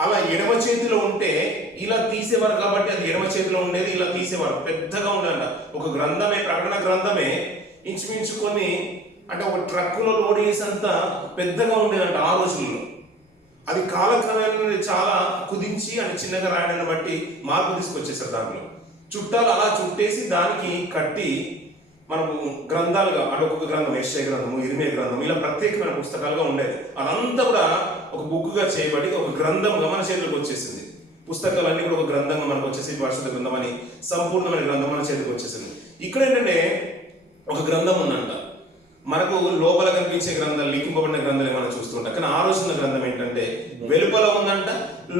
అలా ఎడమ చేతిలో ఉంటే ఇలా తీసేవారు కాబట్టి అది ఎడమ చేతిలో ఉండేది, ఇలా తీసేవారు. పెద్దగా ఉండేదంట. ఒక గ్రంథమే, ప్రకటన గ్రంథమే ఇంచుమించు కొన్ని అంటే ఒక ట్రక్కులో లోడ్ చేసేంత పెద్దగా ఉండేదంట ఆ రోజుల్లో. అది కాలక్రమేణా చాలా కుదించి అంటే చిన్నగా రాయడాన్ని బట్టి మార్పు తీసుకొచ్చేసారు. దాంట్లో చుట్టాలు అలా చుట్టేసి దానికి కట్టి మనకు గ్రంథాలుగా అంటే ఒక్కొక్క గ్రంథం, యెషయా గ్రంథము, ఇర్మీయా గ్రంథం, ఇలా ప్రత్యేకమైన పుస్తకాలుగా ఉండేది. అదంతా కూడా ఒక బుక్గా చేయబడి ఒక గ్రంథంగా మన చేతిలోకి వచ్చేసింది. పుస్తకాలన్నీ కూడా ఒక గ్రంథంగా మనకు వచ్చేసి పరిశుద్ధ గ్రంథం అని సంపూర్ణమైన గ్రంథం మన చేతికి వచ్చేసింది. ఇక్కడ ఏంటంటే ఒక గ్రంథం ఉందంట. మనకు లోపల కనిపించే గ్రంథాలు, లిఖింపబడిన గ్రంథాలు మనం చూస్తుంటాం. కానీ ఆ రోజున్న గ్రంథం ఏంటంటే వెలుపల ఉందంట,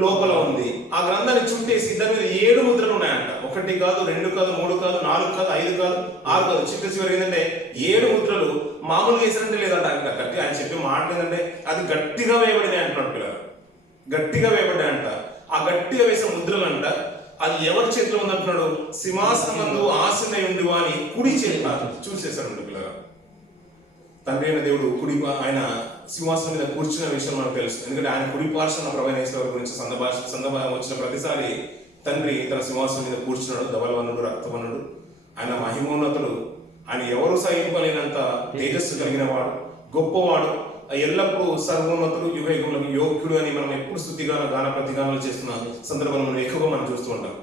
లోపల ఉంది. ఆ గ్రంథాన్ని చుట్టేసి దాని మీద 7 ముద్రలు ఉన్నాయంట. 1 కాదు, 2 కాదు, 3 కాదు, 4 కాదు, 5 కాదు, 6 కాదు, చివరి ఏంటంటే 7 ముద్రలు మామూలుగా వేసినట్టే లేదంట. గట్టి ఆయన చెప్పే మాట ఏంటంటే అది గట్టిగా వేయబడినాయి అంటున్నాడు పిల్లలు. గట్టిగా వేయబడ్డాయంట. ఆ గట్టిగా వేసిన ముద్రలు అంట అది ఎవరి చేతిలో ఉందంటున్నాడు? సింహాసనమందు ఆసీనుడై ఉండి వాని కుడి చేతిలో చూసేశాడు పిల్లలు. తండ్రి అయిన దేవుడు ఆయన సింహాసనం మీద కూర్చున్న విషయం మనకు తెలుసు. ఎందుకంటే ఆయన కుడి పార్శ్వన ప్రభువైన యేసువారి గురించి సందర్భం వచ్చిన ప్రతిసారి తండ్రి తన సింహాసనం మీద కూర్చున్నాడు. ధవలవర్ణుడు, రక్తవర్ణుడు, ఆయన మహిమోన్నతుడు, ఆయన ఎవరు సహింపలేనంత తేజస్సు కలిగిన వాడు, గొప్పవాడు, ఎల్లప్పుడూ సర్వోన్నతుడు, యుగయుగములకు యోగ్యుడు అని మనం ఎప్పుడు స్తుతిగాన గాన ప్రతిగానాలు చేస్తున్న సందర్భంలో ఎక్కువగా మనం చూస్తూ ఉంటాం.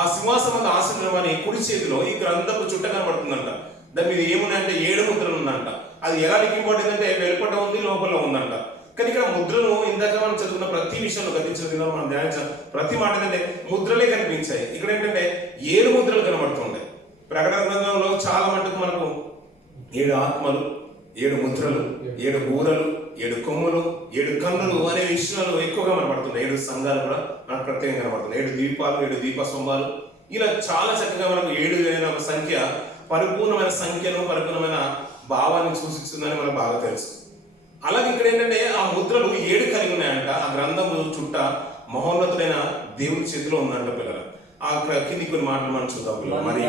ఆ సింహాసనం ఆసనం అని కుడి చేతిలో ఈ గ్రంథపు చుట్ట కనబడుతుందంట. దాని మీద ఏమున్నాయంటే 7 ముద్రలు ఉందంట. అది ఎలా లిఖింపబడిందంటే వెలుపట ఉంది, లోపల ఉందంట. కానీ ఇక్కడ ముద్రలు ఇందాక మనం చదువుకున్న ప్రతి విషయంలో గతించిన దినం మనం ధ్యానించిన ప్రతి మాట ఏంటంటే ముద్రలే కనిపించాయి. ఇక్కడ ఏంటంటే 7 ముద్రలు కనబడుతుంటాయి. ప్రకటన గ్రంథంలో చాలా మటుకు మనకు 7 ఆత్మలు, 7 ముద్రలు, 7 బూరలు, 7 కొమ్ములు, 7 కన్నులు అనే విషయాలు ఎక్కువగా కనబడుతున్నాయి. 7 సంఘాలు కూడా మనకు ప్రత్యేకంగా కనబడుతున్నాయి. 7 దీపాలు, 7 దీపస్తంభాలు, ఇలా చాలా చక్కగా మనకు 7 అనే ఒక సంఖ్య పరిపూర్ణమైన సంఖ్యను, పరిపూర్ణమైన భావాన్ని సూచిస్తుందని మనకు బాగా తెలుసు. అలాగే ఇక్కడ ఏంటంటే ఆ ముద్రలు 7 కలిగి ఉన్నాయంట. ఆ గ్రంథము చుట్ట మహోన్నతుడైన దేవుని చేతిలో ఉందంట పిల్లలు. ఆ కింది కొన్ని మాటలు మనం చూద్దాం పిల్లలు. మరి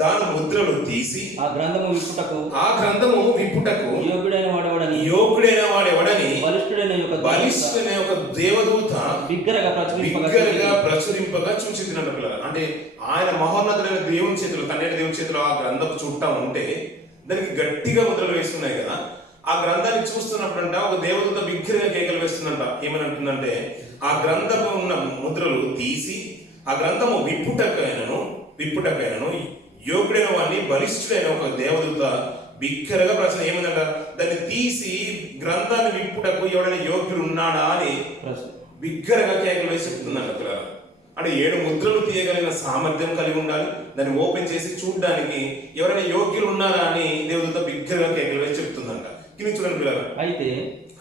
దాని ముద్రలు తీసి ఆ గ్రంథము విప్పుటకు యోగ్యుడైన వాడెవడని బలిష్ఠుడైన ఒక దేవదూత బిగ్గరగా ప్రచురింపగా చూచిందినంట పిల్లలు. అంటే ఆయన మహోన్నతుడైన దేవుని చేతిలో, తండ్రి దేవుని చేతిలో ఆ గ్రంథపు చుట్ట ఉంటే దానికి గట్టిగా ముద్రలు వేస్తున్నాయి కదా. ఆ గ్రంథాన్ని చూస్తున్నప్పుడంట ఒక దేవదూత బిగ్గరగా కేకలు వేస్తుందంట. ఏమని అంటుందంటే ఆ గ్రంథము ఉన్న ముద్రలు తీసి ఆ గ్రంథము విప్పుటకైనను యోగ్యుడైన వాడిని బలిష్ఠుడైన ఒక దేవదూత బిగ్గరగా ప్రశ్న ఏమిందంట, దాన్ని తీసి గ్రంథాన్ని విప్పుటకు ఎవడైనా యోగ్యుడు ఉన్నాడా అని బిగ్గరగా కేకలు వేసి చెప్తుందంట పిల్లలు. అంటే 7 ముద్రలు తీయగలిగిన సామర్థ్యం కలిగి ఉండాలి. దాన్ని ఓపెన్ చేసి చూడడానికి ఎవరైనా యోగ్యులు ఉన్నారా అని దేవదూత బిగ్గరగా కేకలు వేసి చెప్తుందంట. కింద చూడండి పిల్లలు.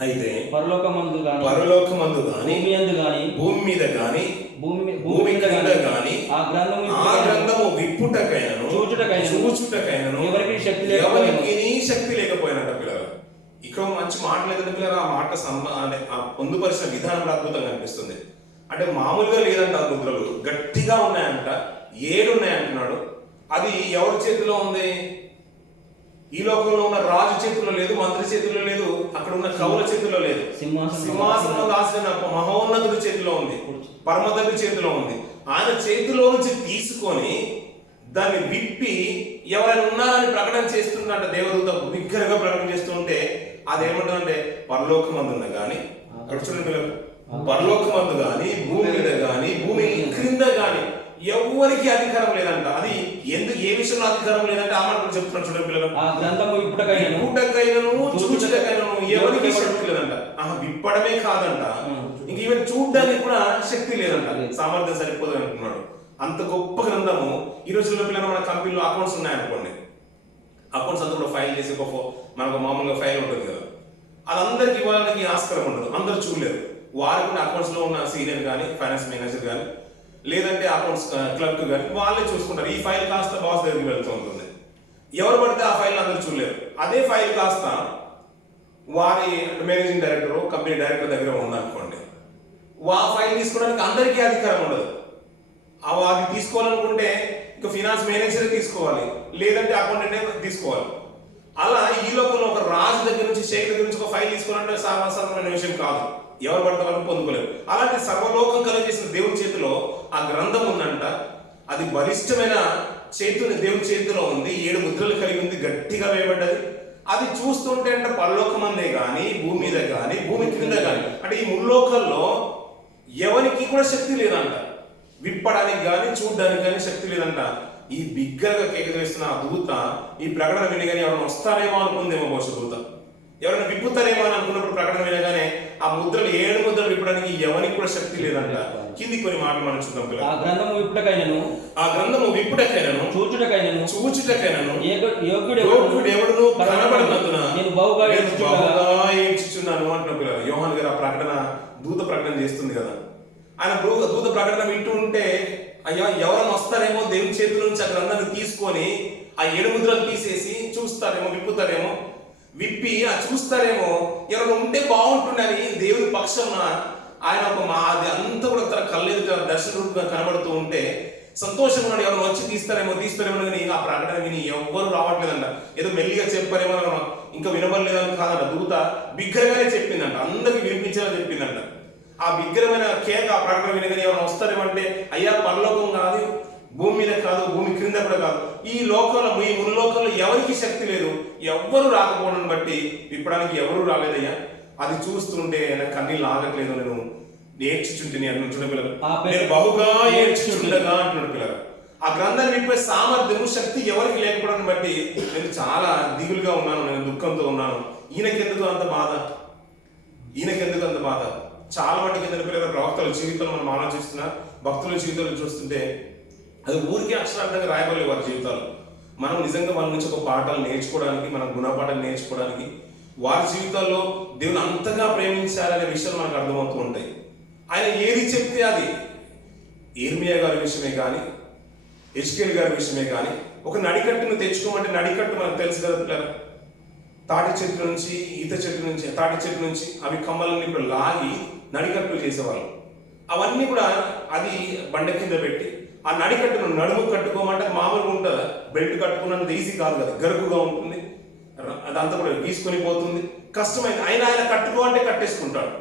అయితే పరలోకమందు గాని భూమి మీద గాని భూమి కింద గాని ఆ గ్రంథము విప్పుటకైనను చూచుటకైనను ఎవరికి శక్తి లేకపోయినట్ట పిల్లలు. ఇక్కడ మంచి మాటలు ఏదంటే పిల్లలు ఆ మాట అంటే ఆ పొందుపరిచిన విధానం అద్భుతంగా అనిపిస్తుంది. అంటే మామూలుగా లేదంట. ఆ ముద్రలు గట్టిగా ఉన్నాయంట. 7 ఉన్నాయంటున్నాడు. అది ఎవరి చేతిలో ఉంది? ఈ లోకంలో ఉన్న రాజు చేతిలో లేదు, మంత్రి చేతిలో లేదు, అక్కడ ఉన్న కవుల చేతిలో లేదు. సింహాసనం దాసిన మహోన్నతుడి చేతిలో ఉంది, పరమతండ్రి చేతిలో ఉంది. ఆయన చేతిలో నుంచి తీసుకొని దాన్ని విప్పి ఎవరైనా ఉన్నారని ప్రకటన చేస్తుందంట. దేవదూత బిగ్గరగా ప్రకటన చేస్తుంటే అదేమంటుందంటే పరలోకమందున్న గాని, అక్కడ చూడండి పిల్లలు, పరలోకమందు గాని భూమి మీద గాని భూమి క్రింద గాని ఎవరికి అధికారం లేదంట. అది ఎందుకు ఏ విషయంలో అధికారం లేదంటే ఆ మాట చెప్తున్నాను చూడండి పిల్లలు. విప్పుటకైనను చూచుటకైనను ఎవరికి శక్తి లేదంట. విప్పడమే కాదంట, ఇంక ఈవెన్ చూడడానికి కూడా శక్తి లేదంట, సామర్థ్యం సరిపోదు అంటున్నాడు. అంత గొప్ప గ్రంథము. ఈ రోజుల్లో పిల్లలు మన కంపెనీలో అకౌంట్స్ ఉన్నాయనుకోండి, అకౌంట్స్ అంతా కూడా ఫైల్ చేసి మనకు మామూలుగా ఫైల్ ఉంటుంది కదా, అది అందరికి ఇవ్వడానికి ఆస్కారం ఉండదు, అందరు చూడలేరు. వారికి కూడా అకౌంట్స్ లో ఉన్న సీనియర్ కానీ, ఫైనాన్స్ మేనేజర్ కానీ, లేదంటే అకౌంట్స్ క్లర్క్ కానీ వాళ్ళే చూసుకుంటారు. ఈ ఫైల్ కాస్త బాస్ దగ్గరికి వెళ్తూ ఉంటుంది. ఎవరు పడితే ఆ ఫైల్ అందరూ చూడలేరు. అదే ఫైల్ కాస్త వారి మేనేజింగ్ డైరెక్టర్, కంపెనీ డైరెక్టర్ దగ్గర ఉందనుకోండి, ఆ ఫైల్ తీసుకోవడానికి అందరికీ అధికారం ఉండదు. అది తీసుకోవాలనుకుంటే ఇంకా ఫినాన్స్ మేనేజర్ తీసుకోవాలి, లేదంటే అకౌంటెంట్ తీసుకోవాలి. అలా ఈ లోకంలో ఒక రాజు దగ్గర నుంచి, షేక్ దగ్గర నుంచి ఒక ఫైల్ తీసుకోవాలంటే సాధారణమైన విషయం కాదు. ఎవరు పడితే వాళ్ళు పొందుకోలేరు. అలాంటి సర్వలోకం కలిగేసిన దేవుని చేతిలో ఆ గ్రంథం ఉందంట. అది బలిష్టమైన చేతుని దేవుని చేతిలో ఉంది. 7 ముద్రలు కలిగి ఉంది, గట్టిగా వేయబడ్డది. అది చూస్తుంటే అంటే పరలోకమందే కానీ, భూమి మీద కానీ, భూమి కింద కానీ, అంటే ఈ ముల్లోకల్లో ఎవరికి కూడా శక్తి లేదంట. విప్పడానికి కానీ చూడడానికి కానీ శక్తి లేదంట. ఈ బిగ్గరగా కేక వేస్తున్న ఆ దూత ఈ ప్రకటన వినగానే ఎవరైనా వస్తారేమో అనుకుందేమో బహుశా దూత. ఎవరైనా విప్పుతారేమో అని అనుకున్నప్పుడు ప్రకటన వినగానే ఆ ముద్రలు 7 ముద్రలు విప్పడానికి ఎవరికి కూడా శక్తి లేదంట. కింది కొన్ని మాటలు మనం చూద్దాం. ఆ గ్రంథము విప్పుటకైనను చూచుటకైనను యోగ్యుడు ఎవడును కనబడినందున నేను బహుగా ఏడ్చుచున్నాను అంటున్న పిల్లలు. యోహాన్ గారు ఆ ప్రకటన, దూత ప్రకటన చేస్తుంది కదా. ఆయన దూత ప్రకటన వింటూ ఉంటే అయ్యా ఎవరైనా వస్తారేమో దేవుని చేతుల నుంచి ఆ గ్రంథాన్ని తీసుకొని ఆ 7 ముద్రలు తీసేసి చూస్తారేమో, విప్పుతారేమో, విప్పి ఆ చూస్తారేమో, ఎవరైనా ఉంటే బాగుంటుందని దేవుని పక్షం ఆయన అది అంతా కూడా తన కళ్ళెదుట దర్శన రూపంగా కనబడుతూ ఉంటే సంతోషంగా ఉన్నాడు. ఎవరైనా వచ్చి తీస్తారేమో కానీ ఆ ప్రకటన విని ఎవ్వరు రావట్లేదంట. ఏదో మెల్లిగా చెప్పారేమో, ఇంకా వినబడలేదని కాదంట. దూత బిగ్గరగానే చెప్పిందంట, అందరికి వినిపించేలా చెప్పిందంట. ఆ బిగ్గరమైన కేక ఆ ప్రకటన వినగానే ఎవరైనా వస్తారేమంటే అయ్యా పరలోకం కాదు, భూమి మీద కాదు, భూమి క్రింద కూడా కాదు, ఈ లోకంలో, ఈ ముల్లోకంలో ఎవరికి శక్తి లేదు. ఎవ్వరు రాకపోవడం బట్టి విప్పడానికి ఎవరు రాలేదయ్యా. అది చూస్తుంటే నాకు కన్నీళ్ళు ఆగట్లేదు, నేను ఏడ్చుచుంటే అంటున్న పిల్లలు, నేను బహుగా ఏడ్చుచుండగా అంటున్న పిల్లలు. ఆ గ్రంథాన్ని విప్పే సామర్థ్యము, శక్తి ఎవరికి లేకపోవడం బట్టి నేను చాలా దిగులుగా ఉన్నాను, నేను దుఃఖంతో ఉన్నాను. ఈయనకెందుకు అంత బాధ, ఈయనకెందుకు అంత బాధ. చాలా మటుకు ఎందుకు పిల్లల ప్రవక్తల జీవితాలు మనం ఆలోచిస్తున్నా, భక్తుల జీవితాలు చూస్తుంటే అది ఊరికే అక్షరార్థంగా రాయబడలేదు వారి జీవితాలు. మనం నిజంగా వాళ్ళ నుంచి ఒక పాఠాలు నేర్చుకోవడానికి, మన గుణపాఠాలు నేర్చుకోవడానికి, వారి జీవితాల్లో దేవుని అంతగా ప్రేమించాలనే విషయాలు మనకు అర్థమవుతూ ఉంటాయి. ఆయన ఏది చెప్తే అది, ఇర్మియా గారి విషయమే కానీ, హెజ్కేల్ గారి విషయమే కానీ, ఒక నడికట్టును తెచ్చుకోమంటే నడికట్టు మనకు తెలుసు కదా పిల్లలు. తాటి చెట్టు నుంచి, ఈత చెట్టు నుంచి, తాటి చెట్టు నుంచి అవి కమ్మలన్నీ ఇప్పుడు లాగి నడికట్లు చేసేవాళ్ళు. అవన్నీ కూడా అది బండ కింద పెట్టి ఆ నడికట్టును నడుము కట్టుకోమంటే మామూలుగా ఉంటుందా, బెల్ట్ కట్టుకున్నంత ఈజీ కాదు కదా, గరుకుగా ఉంటుంది, అదంతా కూడా గీసుకొని పోతుంది, కష్టమైంది. ఆయన కట్టుకోమంటే కట్టేసుకుంటాడు.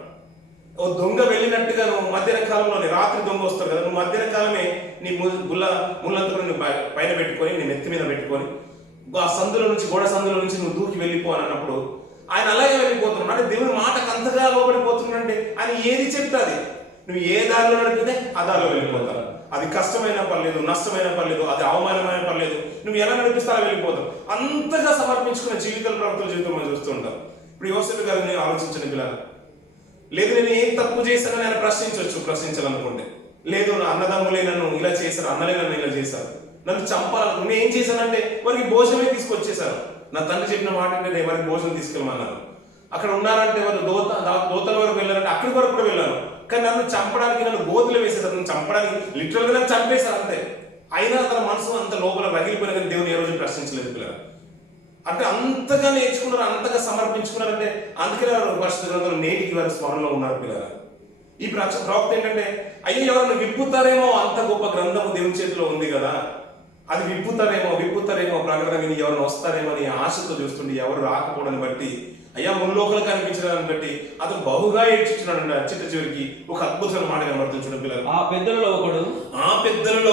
ఓ దొంగ వెళ్ళినట్టుగా నువ్వు మధ్యాహ్న కాలంలోనే, రాత్రి దొంగ వస్తాడు కదా, నువ్వు మధ్యాహ్న కాలమే నీ ముళ్ళంతా కూడా నువ్వు పైన పెట్టుకొని, నీ నెత్తి మీద పెట్టుకొని ఆ సందులో నుంచి, గోడ సందులో నుంచి నువ్వు దూకి వెళ్ళిపో అని అన్నప్పుడు ఆయన అలాగే వెళ్ళిపోతున్నాడు. అంటే దేవుని మాటకు అంతగా లోబడిపోతున్నాడంటే ఆయన ఏది చెప్తే అది, నువ్వు ఏ దారిలో నడిపితే ఆ దారిలో వెళ్ళిపోతావు. అది కష్టమైన పర్లేదు, నష్టమైన పర్లేదు, అది అవమానమైన పర్లేదు, నువ్వు ఎలా నడిపిస్తే అలా వెళ్ళిపోతావు. అంతగా సమర్పించుకున్న జీవితాలు, ప్రవర్తన జీవితం మనం చూస్తూ ఉంటాం. ఇప్పుడు యోసేపు గారిని నేను ఆలోచించండి పిల్లలు. లేదు నేను ఏం తప్పు చేశానని ఆయన ప్రశ్నించాలనుకుంటే, లేదు నా అన్నదమ్ములే నన్ను ఇలా చేశారు, అన్నలే నన్ను ఇలా చేశారు, నన్ను చంపాలనుకుంటే నేను ఏం చేశానంటే వారికి భోజనమే తీసుకొచ్చేశారు. నా తండ్రి చెప్పిన మాట అంటే నేను వారికి భోజనం తీసుకెళ్ళమన్నాను. అక్కడ ఉన్నారంటే వాళ్ళు దోతల వరకు వెళ్ళారంటే అక్కడి వరకు కూడా వెళ్ళాను. కానీ నన్ను చంపడానికి, నన్ను గోతులు వేసేసారు, నన్ను చంపడానికి లిటరల్గా నన్ను చంపేశారు అంతే. అయినా తన మనసు అంత లోపల రగిలిపోయిన కానీ దేవుని ఏ రోజు ప్రశ్నించలేదు పిల్లలు. అంటే అంతగా నేర్చుకున్నారు, అంతగా సమర్పించుకున్నారంటే అందుకనే వారు పరిశుద్ధ గ్రంథంలో నేటికి వారి స్మరణలో ఉన్నారు పిల్లలు. ఈ ప్రవక్త ఏంటంటే అయ్యో ఎవరిని విప్పుతారేమో, అంత గొప్ప గ్రంథము దేవుని చేతిలో ఉంది కదా, అది విప్పుతారేమో ప్రకటన విని ఎవరిని వస్తారేమో అని ఆశతో చూస్తుండే, ఎవరు రాకపోవడాన్ని బట్టి, అయ్యా ముల్లోకలు కనిపించడాన్ని బట్టి అతను బహుగా ఏడ్చుచున్నాడు. చిట్ట చివరికి ఒక అద్భుతమైన మాట కనబడుతుంది చూడండి పిల్లలు. ఆ పెద్దలలో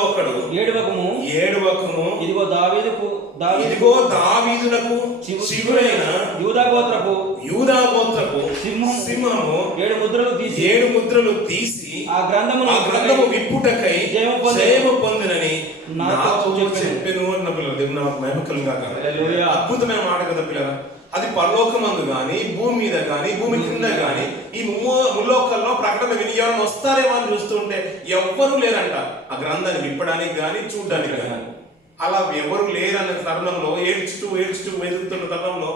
ఒకడు ఏడువకము ఇదిగో దావీదునకు చిగురైన యూదా గోత్రపు సింహము 7 ముద్రలు తీసి ఆ గ్రంథము విప్పుటకై జయము పొందినని నాతో చెప్పెను అన్న పిల్లలు. దేవుని మహిమకలం గాక. అద్భుతమైన మాట కదా పిల్లలు. అది పరలోకమందు కానీ, భూమి మీద కానీ, భూమి కింద కానీ, ఈ ముల్లోకల్లో ప్రకటన విని ఎవరైనా వస్తారేమో అని చూస్తుంటే ఎవ్వరూ లేరంట ఆ గ్రంథాన్ని విప్పడానికి కానీ, చూడడానికి కానీ. అలా ఎవరు లేరన్న తరుణంలో ఏడ్చుతూ వెతుకుతున్న తరుణంలో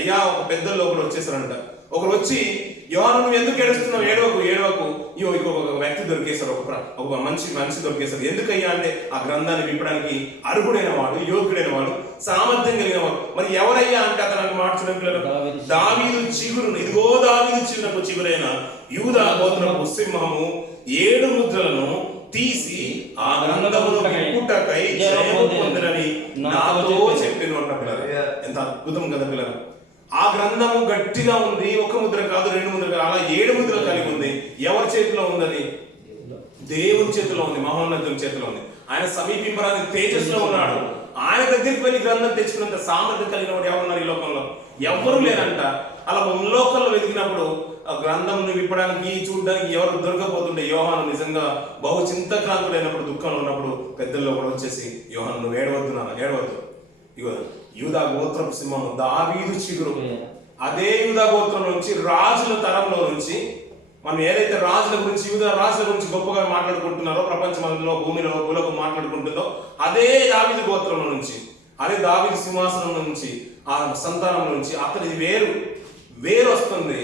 అయ్యా ఒక పెద్దల్లో ఒకరు వచ్చేసారంట. ఒకరు వచ్చి యోహాను నువ్వు ఎందుకు ఏడుస్తున్నావు, ఏడవకు ఒక వ్యక్తి దొరికేశారు, ఒక మనిషి దొరికేశారు. ఎందుకయ్యా అంటే ఆ గ్రంథాన్ని విప్పడానికి అర్హుడైన వాడు, యోగ్యుడైన వాడు, సామర్థ్యం కలిగిన వాడు. మరి ఎవరయ్యా అంటే అతను మార్చడం దావీదు చిగురు, ఇదిగో దావీదు చిగురైన యూదా గోత్రపు సింహము 7 ముద్రలను తీసి ఆ గ్రంథమును విప్పుటకై జయము పొందినని నాతో చెప్పిన పిల్లలు. ఎంత అద్భుతం కదా పిల్లలు. ఆ గ్రంథము గట్టిగా ఉంది. ఒక ముద్ర కాదు, 2 ముద్రలు కాదు, అలా 7 ముద్రలు కలిగి ఉంది. ఎవరి చేతిలో ఉందని? దేవుని చేతిలో ఉంది, మహోన్నతుని చేతిలో ఉంది. ఆయన సమీపింపరాని తేజస్సులో ఉన్నాడు. ఆయన దగ్గరికి వెళ్ళి గ్రంథం తెచ్చుకున్నంత సామర్థ్యం కలిగిన వాడు ఎవరున్నారు ఈ లోకంలో? ఎవరు లేరంట. అలా లోకంలో వెతికినప్పుడు ఆ గ్రంథం విప్పడానికి చూడడానికి ఎవరు దొరకపోతుండే. యోహాను నిజంగా బహు చింతక్రాంతుడైనప్పుడు, దుఃఖంలో ఉన్నప్పుడు పెద్దల్లో కూడా వచ్చేసి, యోహాను నువ్వు ఏడవద్దు, నాన్న ఏడవద్దు, ఇగో యూదా గోత్రపు సింహం, దావీదు చిగురు. అదే యూదా గోత్రం నుంచి, రాజుల తరంలో నుంచి, మనం ఏదైతే రాజుల గురించి, యూదా రాజుల గురించి గొప్పగా మాట్లాడుకుంటున్నారో, ప్రపంచంలో భూమిలో భూలకు మాట్లాడుకుంటుందో, అదే దావీదు గోత్రంలో నుంచి, అదే దావీదు సింహాసనం నుంచి, ఆ సంతానం నుంచి అతని వేరు వస్తుంది.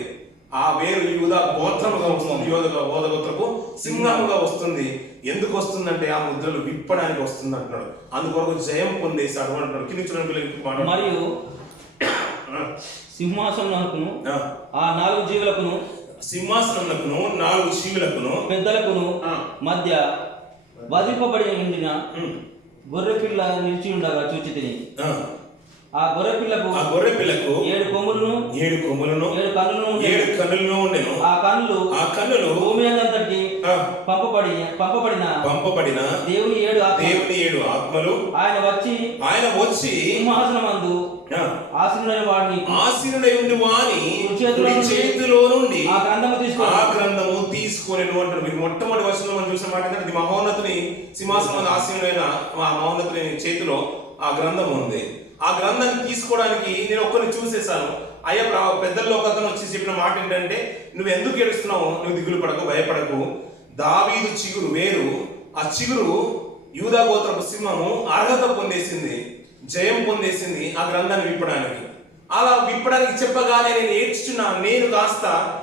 ఆ వేరు యూదా గోత్రముగా వస్తుంది, యూదా గోత్రపు సింహముగా వస్తుంది. ఎందుకు వస్తుందంటే ఆ ముద్రలు విప్పడానికి వస్తుంది అంటున్నాడు. అందుకొరకు జయం పొందేశాడు అంటున్నాడు. కింద చూడండి. మరియు సింహాసనమునకును ఆ 4 జీవులకును, సింహాసనమునకును 4 జీవులకును పెద్దలకును మధ్య వధింపబడి ఉండిన గొర్రె పిల్ల నిలిచి ఉండగా చూచితిని. ఆ గొర్రె పిల్లకు 7 కొమ్ములను 7 కన్నులను ఉండెను. ఆ కన్నులు భూమి అంతటి పంపబడిన దేవుని 7 ఆత్మలు ఆయన వచ్చి సింహాసనమందు ఆసీనుడై ఉండి వాని చేతిలో నుండి ఆ గ్రంథము తీసుకొనెను అంటారు. మీరు మొట్టమొదటి వర్షంలో మనం చూసిన మాట ఏంటంటే, మహోన్నతుని సింహాసనం ఆసీనుడైన ఆ మహోన్నతుని చేతిలో ఆ గ్రంథం ఉంది. ఆ గ్రంథాన్ని తీసుకోవడానికి నేను ఒక్కరిని చూసేసాను. అయ్యా పెద్దల్లో ఒక అతను వచ్చి చెప్పిన మాట ఏంటంటే, నువ్వు ఎందుకు ఏడుస్తున్నావు, నువ్వు దిగులు పడకు, భయపడకు, దావీదు చిగురు వేరు, ఆ చిగురు యూదా గోత్రపు సింహము అర్హత పొందేసింది, జయం పొందేసింది ఆ గ్రంథాన్ని విప్పడానికి. అలా విప్పడానికి చెప్పగానే నేను ఏడ్చుచున్నాను.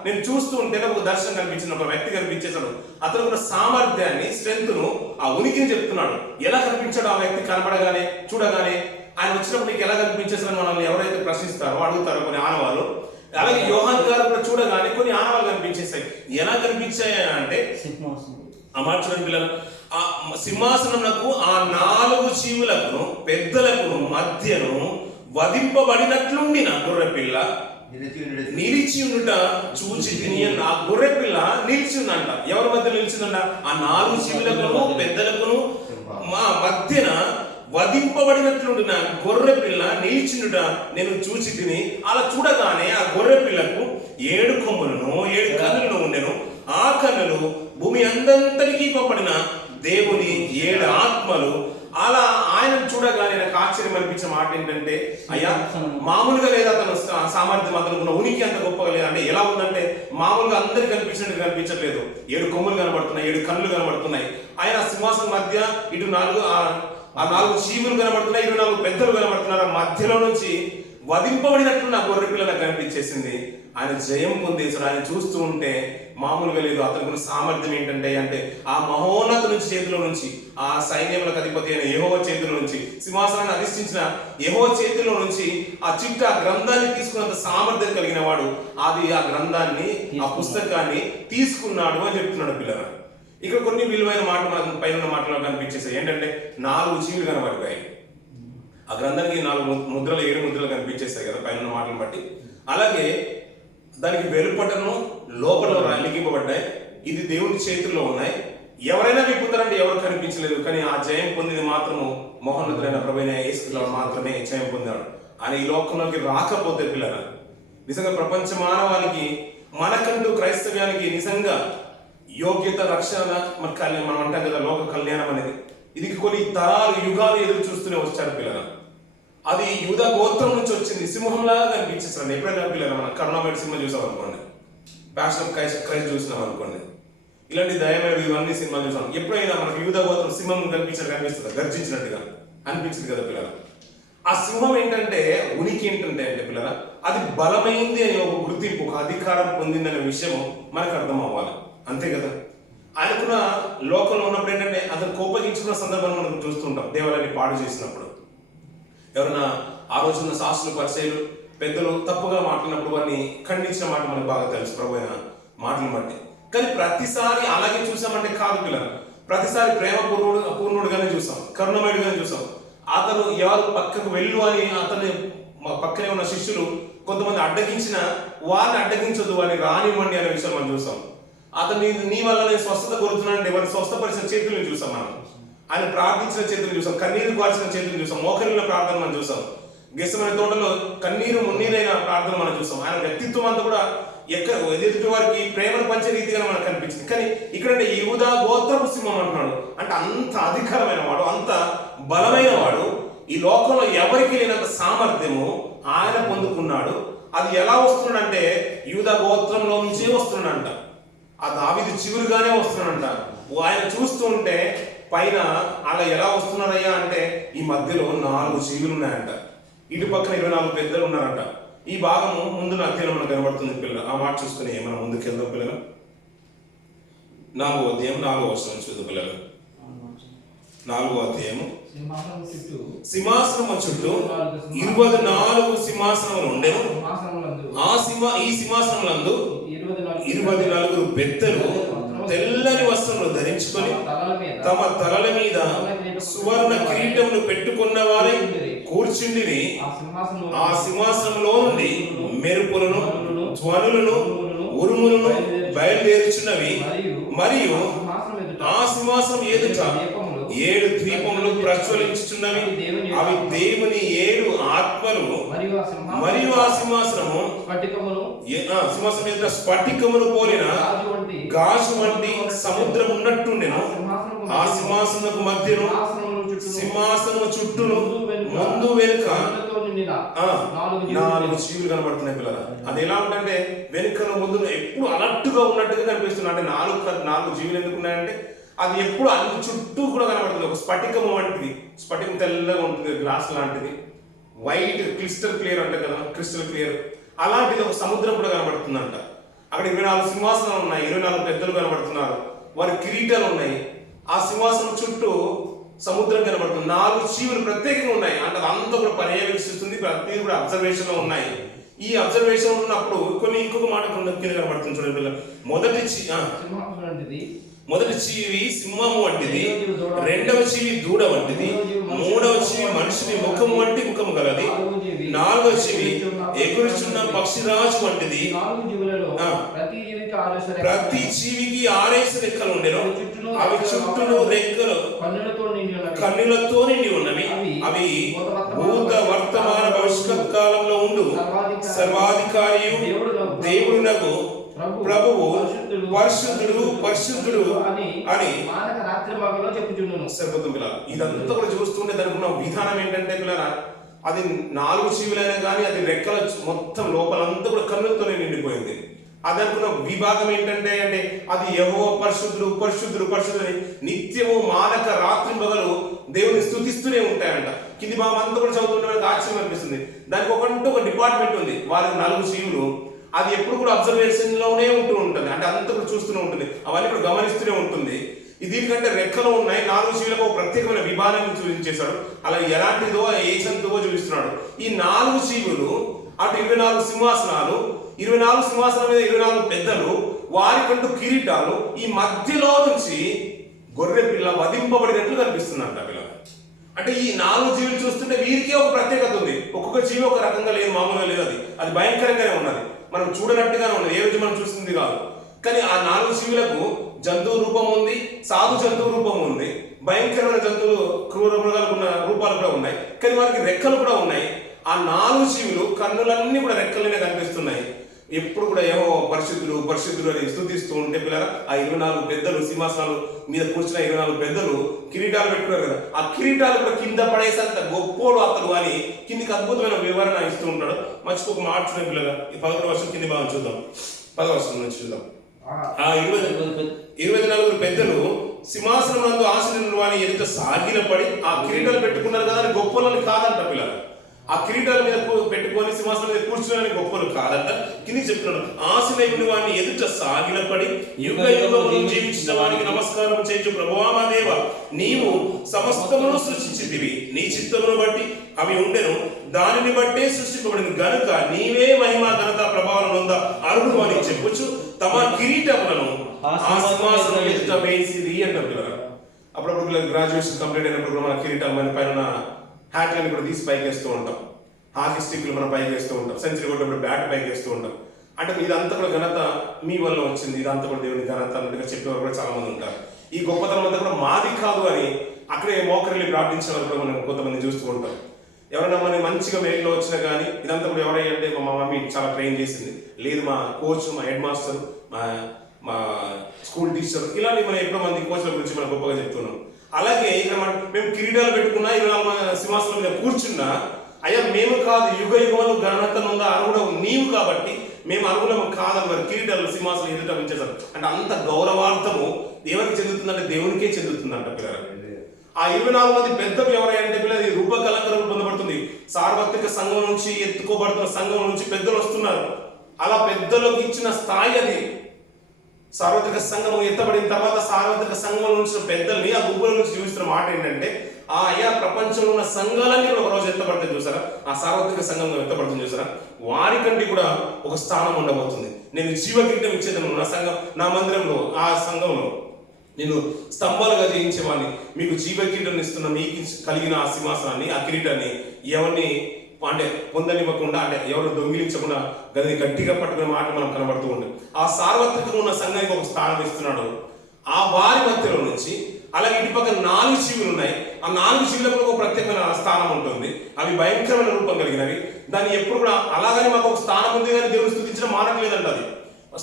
నేను చూస్తూ ఉంటే ఒక దర్శనం కనిపించిన ఒక వ్యక్తి కనిపించేశాడు. అతను కూడా సామర్థ్యాన్ని, స్ట్రెంగ్త్ను, ఆ ఉనికిని చెప్తున్నాడు. ఎలా కనిపించాడు ఆ వ్యక్తి? కనబడగానే, చూడగానే ఆయన వచ్చినప్పుడు నీకు ఎలా కనిపించేసారని మనల్ని ఎవరైతే ప్రశ్నిస్తారో, అడుగుతారో కొన్ని ఆనవాళ్ళు. అలాగే యోహాను గారు కూడా చూడగానే కొన్ని ఆనవాళ్ళు కనిపించేస్తాయి. ఎలా కనిపించాయి అంటే, ఆ మాట చూడండి పిల్లలు, ఆ సింహాసనమునకు ఆ 4 జీవులకును పెద్దలకును మధ్యను వధింపబడినట్లుండిన గొర్రె పిల్ల నిలిచి ఉండుట చూచి తిని. ఆ గొర్రె పిల్ల నిలిచి ఉందంట. ఎవరి మధ్య నిలిచిందంట? ఆ 4 జీవులకును పెద్దలకును మధ్యన వధింపబడినట్లుండిన గొర్రె పిల్ల నిలిచిండుట నేను చూచి తిని. అలా చూడగానే ఆ గొర్రె పిల్లకు 7 కొమ్ములను 7 కన్నులను ఉండెను. ఆ కన్నులు భూమి అందంతటికీ పంపబడిన దేవుని 7 ఆత్మలు. అలా ఆయనను చూడగానే నాకు ఆశ్చర్యం అనిపించిన మాట ఏంటంటే, అయ్యా మామూలుగా లేదా అతను సామర్థ్యం, అతనుకున్న ఉనికి అంత గొప్పగా లేదా అంటే, ఎలా ఉందంటే మామూలుగా అందరికి కనిపించినట్టు కనిపించట్లేదు. 7 కొమ్ములు కనబడుతున్నాయి, 7 కన్నులు కనబడుతున్నాయి. ఆయన సింహాసనం మధ్య ఇటు 4 జీవులు కనబడుతున్నాయి, 24 పెద్దలు కనబడుతున్నారు. మధ్యలో నుంచి వధింపబడినట్లు నా గొర్రె పిల్ల నాకు కనిపించేసింది. ఆయన జయం పొందేశాడు. ఆయన చూస్తూ ఉంటే మామూలుగా లేదు. అతనికి సామర్థ్యం ఏంటంటే, ఆ మహోన్నత నుంచి చేతిలో నుంచి, ఆ సైన్యములకు అధిపతి అయిన యెహోవా చేతిలో నుంచి, సింహాసనాన్ని అధిష్ఠించిన యెహోవా చేతిలో నుంచి ఆ గ్రంథాన్ని తీసుకున్నంత సామర్థ్యం కలిగిన వాడు. అది ఆ గ్రంథాన్ని, ఆ పుస్తకాన్ని తీసుకున్నాడు అని చెప్తున్నాడు పిల్లలు. ఇక్కడ కొన్ని విలువైన మాటలు మనకు పైన మాటలు కనిపించేసాయి. ఏంటంటే 4 జీవులు కనబడిపోయాయి. ఆ గ్రంథానికి 4 ముద్రలు 7 ముద్రలు కనిపించేసాయి కదా పైన మాటలు బట్టి. అలాగే దానికి వెలుపటను లోపల లిఖింపబడ్డాయి. ఇది దేవుని చేతుల్లో ఉన్నాయి. ఎవరైనా విప్పుతారంటే ఎవరు కనిపించలేదు. కానీ ఆ జయం పొందింది మాత్రము మహోన్నతుడైన ప్రభువైన యేసు మాత్రమే జయం పొందాడు. ఆయన ఈ లోకంలోకి రాకపోతే పిల్లలు, నిజంగా ప్రపంచ మానవానికి, మనకంటూ క్రైస్తవ్యానికి నిజంగా యోగ్యత, రక్షణ, మనం అంటాం కదా లోక కళ్యాణం అనేది, ఇది కొన్ని తరాలు యుగాలు ఎదురు చూస్తూనే వచ్చారు పిల్లలు. అది యూదా గోత్రం నుంచి వచ్చింది. సింహంలాగా కనిపించేస్తాను. ఎప్పుడైనా పిల్లలు మనం కరుణామేడి సినిమా చూసాం అనుకోండి, ప్యాషన్ ఆఫ్ క్రైస్ట్ చూసినాం అనుకోండి, ఇలాంటి దయమేడు ఇవన్నీ సినిమా చూసాం. ఎప్పుడైనా మనకు యూదా గోత్రం సింహం కనిపిస్తుంది, గర్జించినట్టుగా అనిపించింది కదా పిల్లలు. ఆ సింహం ఏంటంటే, ఉనికి ఏంటంటే అంటే పిల్లల, అది బలమైంది అని ఒక గుర్తింపు, ఒక అధికారం పొందిందనే విషయం మనకు అర్థం అవ్వాలి. అంతే కదా. ఆయనకున్న లోకంలో ఉన్నప్పుడు ఏంటంటే, అతను కోపగించుకున్న సందర్భాన్ని మనం చూస్తుంటాం. దేవాలయాన్ని పాడు చేసినప్పుడు ఎవరైనా ఆ రోజున్న శాస్త్రులు, పరిచయులు, పెద్దలు తప్పుగా మాట్లాడినప్పుడు వారిని ఖండించిన మాట మనకు బాగా తెలుసు ప్రభు అయిన మాటలు బట్టి. కానీ ప్రతిసారి అలాగే చూసామంటే కాదు పిల్లలు. ప్రతిసారి ప్రేమ పూర్ణుడుగానే చూసాం, కరుణమయుడుగానే చూసాం. అతను ఎవరు పక్కకు వెళ్ళు అని అతన్ని పక్కనే ఉన్న శిష్యులు కొంతమంది అడ్డగించిన వారిని అడ్డగించొద్దు, వారిని రానివ్వండి అనే విషయం మనం చూసాం. అతను నీ వల్ల నేను స్వస్థత కోరుతున్నానంటే వారిని స్వస్థపరిచిన చేతులను చూసాం. మనం ఆయన ప్రార్థించిన చేతులు చూసాం, కన్నీరు కార్చిన చేతులు చూసాం, మోకరిలో ప్రార్థన మనం చూసాం. గెస్సెమనే తోటలో కన్నీరు మున్నీరైన ప్రార్థన మనం చూసాం. ఆయన వ్యక్తిత్వం అంతా కూడా ఎదుటి వారికి ప్రేమను పంచే రీతిగా మనకు కనిపించింది. కానీ ఇక్కడ యూదా గోత్రపు సింహం అంటున్నాడు అంటే అంత అధికారమైన వాడు, అంత బలమైన వాడు, ఈ లోకంలో ఎవరికి లేనంత సామర్థ్యము ఆయన పొందుకున్నాడు. అది ఎలా వస్తున్నాడంటే యూదా గోత్రంలో నుంచే వస్తున్నాడంట. ఆ దావీదు చిగురుగానే వస్తున్నాడంట. ఆయన చూస్తూ ఉంటే పైన అలా ఎలా వస్తున్నారయ్యా అంటే ఈ మధ్యలో 4 జీవులు ఉన్నాయంట, ఇటు పక్కన 24 పెద్దలు ఉన్నారంట. ఈ భాగము ముందు అధ్యాయం మనకు కనబడుతుంది పిల్లలు. ఆ మాట చూసుకుని మనం ముందుకు వెళ్దాం పిల్లలు. 4వ అధ్యాయం 4వ వచనం చూద్దాం పిల్లలు. 4వ అధ్యాయము. సింహాసనము చుట్టూ 24 సింహాసనములు ఉండెను. ఈ సింహాసనములందు 24 పెద్దలు తెల్లని వస్త్రములు ధరించుకొని తమ తలల మీద సువర్ణ కిరీటములు పెట్టుకున్న వారై కూర్చుండిరి. ఆ సింహాసనంలో నుండి మెరుపులను, ధ్వనులను, ఉరుములను బయలుదేరుచున్నవి. మరియు ఆ సింహాసనం ఎదుట 7 దీపములు ప్రజ్వలించుచున్నవి. అవి దేవుని 7 ఆత్మలు. మరియు ఆ సింహాసనము సింహాసనం ఎదుట స్ఫటికమును పోలిన గాజు వంటి సముద్రం ఉన్నట్టుండెను. ఆ సింహాసనకు మధ్యను సింహాసనము చుట్టూను ముందు వెనుక 4 జీవులు కనబడుతున్నాయి పిల్లల. అది ఎలా ఉందంటే వెనుకను ముందు ఎప్పుడు అలర్ట్గా ఉన్నట్టుగా కనిపిస్తుంది. అంటే 4 జీవులు ఎందుకు ఉన్నాయంటే అది ఎప్పుడు అన్ని చుట్టూ కూడా కనబడుతుంది. ఒక స్ఫటికము వంటిది, స్ఫటికం తెల్లగా ఉంటుంది, గ్లాస్ లాంటిది, వైట్ క్రిస్టల్ క్లియర్ అంటే కదా, క్రిస్టల్ క్లియర్ అలాంటిది ఒక సముద్రం కూడా కనబడుతుందంట. అక్కడ 24 సింహాసనాలు ఉన్నాయి, 24 పెద్దలు కనబడుతున్నారు, వారి కిరీటాలు ఉన్నాయి. ఆ సింహాసనం చుట్టూ సముద్రం కనబడుతుంది. 4 జీవులు ప్రత్యేకంగా ఉన్నాయి అంటే అంతా కూడా పర్యవేక్షిస్తుంది, ప్రతి కూడా అబ్జర్వేషన్ లో ఉన్నాయి. ఈ అబ్జర్వేషన్ ఉన్నప్పుడు ఇంకొక మాట కింద కనబడుతుంది చూడండి పిల్లలు. మొదటి జీవి సింహము వంటిది, రెండవ జీవి దూడ వంటిది, మూడవ జీవి మనిషిని ముఖము వంటి ముఖము గలది, 4వ జీవి ఎగురుచున్న పక్షిరాజు వంటిది. ప్రతి జీవికి 6 రెక్కలు ఉండెను. అవి చుట్టూ రెక్కలు కన్నులతో నిండి ఉన్నవి. అవి భూత వర్తమాన భవిష్యత్ కాలంలో ఉండు సర్వాధికారియు దేవుడునకు ప్రభువు పరిశుద్ధుడు పరిశుద్ధుడు అని సరిపోతుంది పిల్లలు. ఇదంతా కూడా చూస్తుంటే దానికి ఉన్న విధానం ఏంటంటే పిల్లరా, అది 4 జీవులైనా కానీ అది రెక్కల మొత్తం లోపలంతా కూడా కన్నులతోనే నిండిపోయింది. అది అనుకున్న విభాగం ఏంటంటే అంటే అది యెహోవా పరిశుద్ధుడు పరిశుద్ధుడు పరిశుద్ధుడు నిత్యము మానక రాత్రి పగలు దేవుని స్తుతిస్తూనే ఉంటాయంట. కింది భాగం అంతా కూడా చదువుతుంటే మనకు ఆశ్చర్యం అనిపిస్తుంది. దానికి ఒక డిపార్ట్మెంట్ ఉంది, వారికి 4 జీవులు. అది ఎప్పుడు కూడా అబ్జర్వేషన్ లోనే ఉంటూ ఉంటుంది, అంటే అంతా కూడా చూస్తూనే ఉంటుంది, అవన్నీ కూడా గమనిస్తూనే ఉంటుంది. దీనికంటే రెక్కలు ఉన్నాయి, 4 జీవులకు ఒక ప్రత్యేకమైన విభాగాన్ని చూపించేశాడు. అలా ఎలాంటిదో ఏ జంతువో చూపిస్తున్నాడు. ఈ 4 జీవులు అటు 24 సింహాసనాలు, 24 సింహాసనాల మీద 24 పెద్దలు, వారికంటూ కిరీటాలు, ఈ మధ్యలో నుంచి గొర్రె పిల్ల వధింపబడినట్లు కనిపిస్తుందంట పిల్ల. అంటే ఈ 4 జీవులు చూస్తుంటే వీరికే ఒక ప్రత్యేకత ఉంది. ఒక్కొక్క జీవి ఒక రకంగా లేదు, మామూలుగా లేదు, అది భయంకరంగానే ఉన్నది, మనం చూడనట్టుగానే ఉన్నది, ఏ రోజు మనం చూసింది కాదు. కానీ ఆ 4 జీవులకు జంతువు రూపం ఉంది, సాధు జంతువు రూపం ఉంది, భయంకరమైన జంతువులు క్రూర మృగాలకు ఉన్న రూపాలు కూడా ఉన్నాయి, కానీ వారికి రెక్కలు కూడా ఉన్నాయి. ఆ 4 జీవులు కన్నులన్నీ కూడా రెక్కలనే కనిపిస్తున్నాయి. ఎప్పుడు కూడా ఏమో పరిశుద్ధుడు పరిశుద్ధుడు అని స్తుతిస్తూ ఉంటే పిల్లరా, ఆ 24 పెద్దలు సింహాసనాలు మీద కూర్చున్న 24 పెద్దలు కిరీటాలు పెట్టుకున్నారు కదా, ఆ కిరీటాలు కూడా కింద పడేసేంత గొప్పోడు అతడు అని కిందికి అద్భుతమైన వివరణ ఇస్తూ ఉంటాడు. మర్చిపోక మార్చుకునే పిల్లగా ఈ 11వ వర్షం కింది భాగం చూద్దాం, 10వ వర్షం నుంచి చూద్దాం. ఆ 24 పెద్దలు సింహాసనం నందు ఆసీనులు అని ఎదుట సాగిలపడి ఆ కిరీటాలు పెట్టుకున్నారు కదా అని గొప్పలని కాదంట పిల్లలు. ఆ కిరీటాల మీద పెట్టుకొని సింహాసనం మీద కూర్చుని గొప్పలు కాదంట. కింది చెప్తున్నాడు, ఆశీనుని వాడిని ఎదుట సాగిలపడి యుగ యుగములు జీవించిన వారికి నమస్కారం చేయొచ్చు. ప్రభువా మా దేవ, నీవు సమస్తమును సృష్టించితివి, నీ చిత్తమును బట్టి అవి ఉండెను, దానిని బట్టే సృష్టింపబడింది గనుక నీవే మహిమ ఘనత ప్రభావం నొంద అర్హుడు అని చెప్పుచు తమ కిరీటములను ఆ సింహాసనం ఎదుట వేసిరి అంటారు. పిల్లలు గ్రాడ్యుయేషన్ కంప్లీట్ అయినప్పుడు కూడా మన కిరీటాలు మన పైన హ్యాట్లను కూడా తీసి పైకి వేస్తూ ఉంటాం, హాకీ స్టిక్లు మనం పైకి వేస్తూ ఉంటాం, సెంచరీ కొట్టినప్పుడు బ్యాట్ పైకి వేస్తూ ఉంటాం. అంటే ఇదంతా కూడా ఘనత మీ వల్ల వచ్చింది, ఇదంతా కూడా దేవుని ఘనత అన్నట్టుగా చెప్పేవారు కూడా చాలా మంది ఉంటారు. ఈ గొప్పతనం అంతా కూడా మాది కాదు అని అక్కడే మోకరిల్లి ప్రార్థించే వాళ్ళు కూడా మనం కొంతమంది చూస్తూ ఉంటాం. ఎవరైనా మనం మంచిగా మెయిల్లో వచ్చినా కానీ ఇదంతా కూడా ఎవరై అంటే మా మమ్మీ చాలా ట్రైన్ చేసింది, లేదు మా కోచ్, మా హెడ్ మాస్టర్, మా స్కూల్ టీచర్, ఇలాంటి మనం ఎక్కువ మంది కోచ్ల గురించి మనం గొప్పగా చెప్తున్నాం. అలాగే ఇక్కడ మేము కిరీటాలు పెట్టుకున్నా, 24 సింహాసనం మీద కూర్చున్నా, అయ్యా మేము కాదు, యుగ యుగములు ఘనత ఉందా అర్హుడవు నీవు కాబట్టి మేము అర్హులము కాదని మరి కిరీటాలు సింహాసనం ఎదుట ఉంచేసారు. అంటే అంత గౌరవార్థము ఎవరికి చెందుతుందంటే దేవునికే చెందుతుందంట పిల్లలు. ఆ 24 మంది పెద్దలు ఎవరైనా పిల్లలు రూపకలంకరణ పొందబడుతుంది. సార్వత్రిక సంఘం నుంచి ఎత్తుకోబడుతున్న సంఘం నుంచి పెద్దలు వస్తున్నారు. అలా పెద్దలకు ఇచ్చిన స్థాయి అది. సార్వత్రిక సంఘం ఎత్తబడిన తర్వాత సార్వత్రిక సంఘం నుంచి పెద్దల్ని ఆ గుంపుల నుంచి చూస్తున్న మాట ఏంటంటే, అయ్యా ప్రపంచంలో ఉన్న సంఘాలన్నీ ఒక రోజు ఎత్తబడుతుంది చూసారా, ఆ సార్వత్రిక సంఘంలో ఎత్తబడుతుంది చూసారా, వారికంటే కూడా ఒక స్థానం ఉండబోతుంది. నేను జీవకిరీటం ఇచ్చేదను నా సంఘం, నా మందిరంలో, ఆ సంఘంలో నేను స్తంభాలుగా జయించేవాడిని, మీకు జీవకిరీటం ఇస్తున్న మీకు కలిగిన ఆ సింహాసనాన్ని, ఆ కిరీటాన్ని ఎవరిని అంటే పొందనివ్వకుండా, అంటే ఎవరు దొంగిలించకుండా గదిని గట్టిగా పట్టుకునే మాట మనం కనబడుతూ ఉంటుంది. ఆ సార్వత్రికంగా ఉన్న సంఘానికి ఒక స్థానం ఇస్తున్నాడు. ఆ వారి మధ్యలో నుంచి అలాగే ఇటు పక్కన 4 జీవులు ఉన్నాయి. ఆ 4 జీవులకు ఒక ప్రత్యేకమైన స్థానం ఉంటుంది. అవి భయంకరమైన రూపం కలిగినవి. దాన్ని ఎప్పుడు కూడా అలాగని మాకు ఒక స్థానం ఉంది కానీ దేవుని స్తుతించడం మానట్లేదంట. అది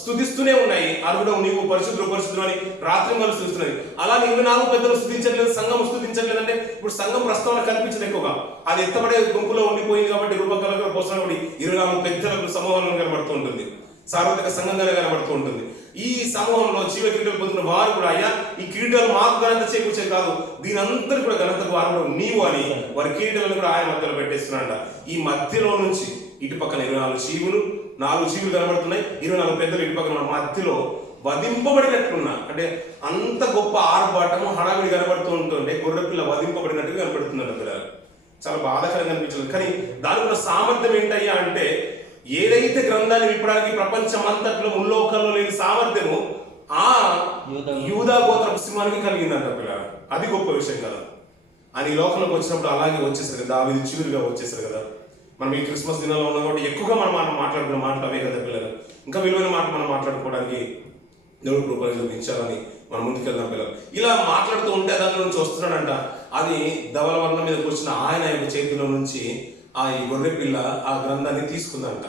స్తుతిస్తూనే ఉన్నాయి. అర్హుడు నీవు పరిశుద్ధుడు అని రాత్రి మనం స్తుతిస్తున్నాయి. అలాగే 24 పెద్దలు స్తుతించట్లేదు, సంఘం స్తుతించట్లేదు. అంటే ఇప్పుడు సంఘం ప్రస్తావన కనిపించదు ఎక్కువగా, అది ఎత్తబడే గుంపులో ఉండిపోయింది కాబట్టి రూపకలంగా పోసినప్పుడు 24 పెద్దలకు సమూహంలో కనబడుతూ ఉంటుంది, సార్వత్రిక సంఘంగానే కనబడుతూ ఉంటుంది. ఈ సమూహంలో జీవ కిరీటాలు పొందిన వారు కూడా, అయ్యా ఈ కిరీటాలు మాకు ఘనత చేకూర్చేది కాదు, దీని అంతా కూడా ఘనతకు వారు నీవు అని వారి కిరీటాలను కూడా ఆయన మధ్యలో పెట్టేస్తున్నాడ. ఈ మధ్యలో నుంచి ఇటు పక్కన 24 జీవులు, 4 జీవులు కనబడుతున్నాయి, 24 పెద్దలు ఇటు పక్కన మధ్యలో వధింపబడినట్లున్నా, అంటే అంత గొప్ప ఆర్భాటము హడావిడి కనబడుతూ ఉంటుంటే గొర్రెపిల్ల వధింపబడినట్టుగా కనబడుతుందంట పిల్లలు. చాలా బాధాకరంగా అనిపించలేదు. కానీ దాని కూడా సామర్థ్యం ఏంటయ్యా అంటే, ఏదైతే గ్రంథాన్ని విప్పడానికి ప్రపంచం అంతట్లో ముల్లోకంలో లేని సామర్థ్యము ఆ యూదా గోత్రపు సింహానికి కలిగిందంట పిల్లలు. అది గొప్ప విషయం కదా. అని ఈ లోకంలోకి వచ్చినప్పుడు అలాగే వచ్చేసారు కదా, దావీదు చివరిగా వచ్చేసారు కదా. మనం ఈ క్రిస్మస్ దినాల్లో ఉన్నాం కాబట్టి ఎక్కువగా మనం మాట్లాడుకున్న మాటలు అవే కదా పిల్లలు. ఇంకా విలువైన మాట మనం మాట్లాడుకోవడానికి దేవుడు కృపను చూపించాలని మనం ముందుకెళ్దాం పిల్లలు. ఇలా మాట్లాడుతూ ఉంటే దాని నుంచి వస్తున్నాడంట. అది ధవల వర్ణం మీద కూర్చున్న ఆయన యొక్క చేతిలో నుంచి ఈ గొర్రె పిల్ల ఆ గ్రంథాన్ని తీసుకుందంట.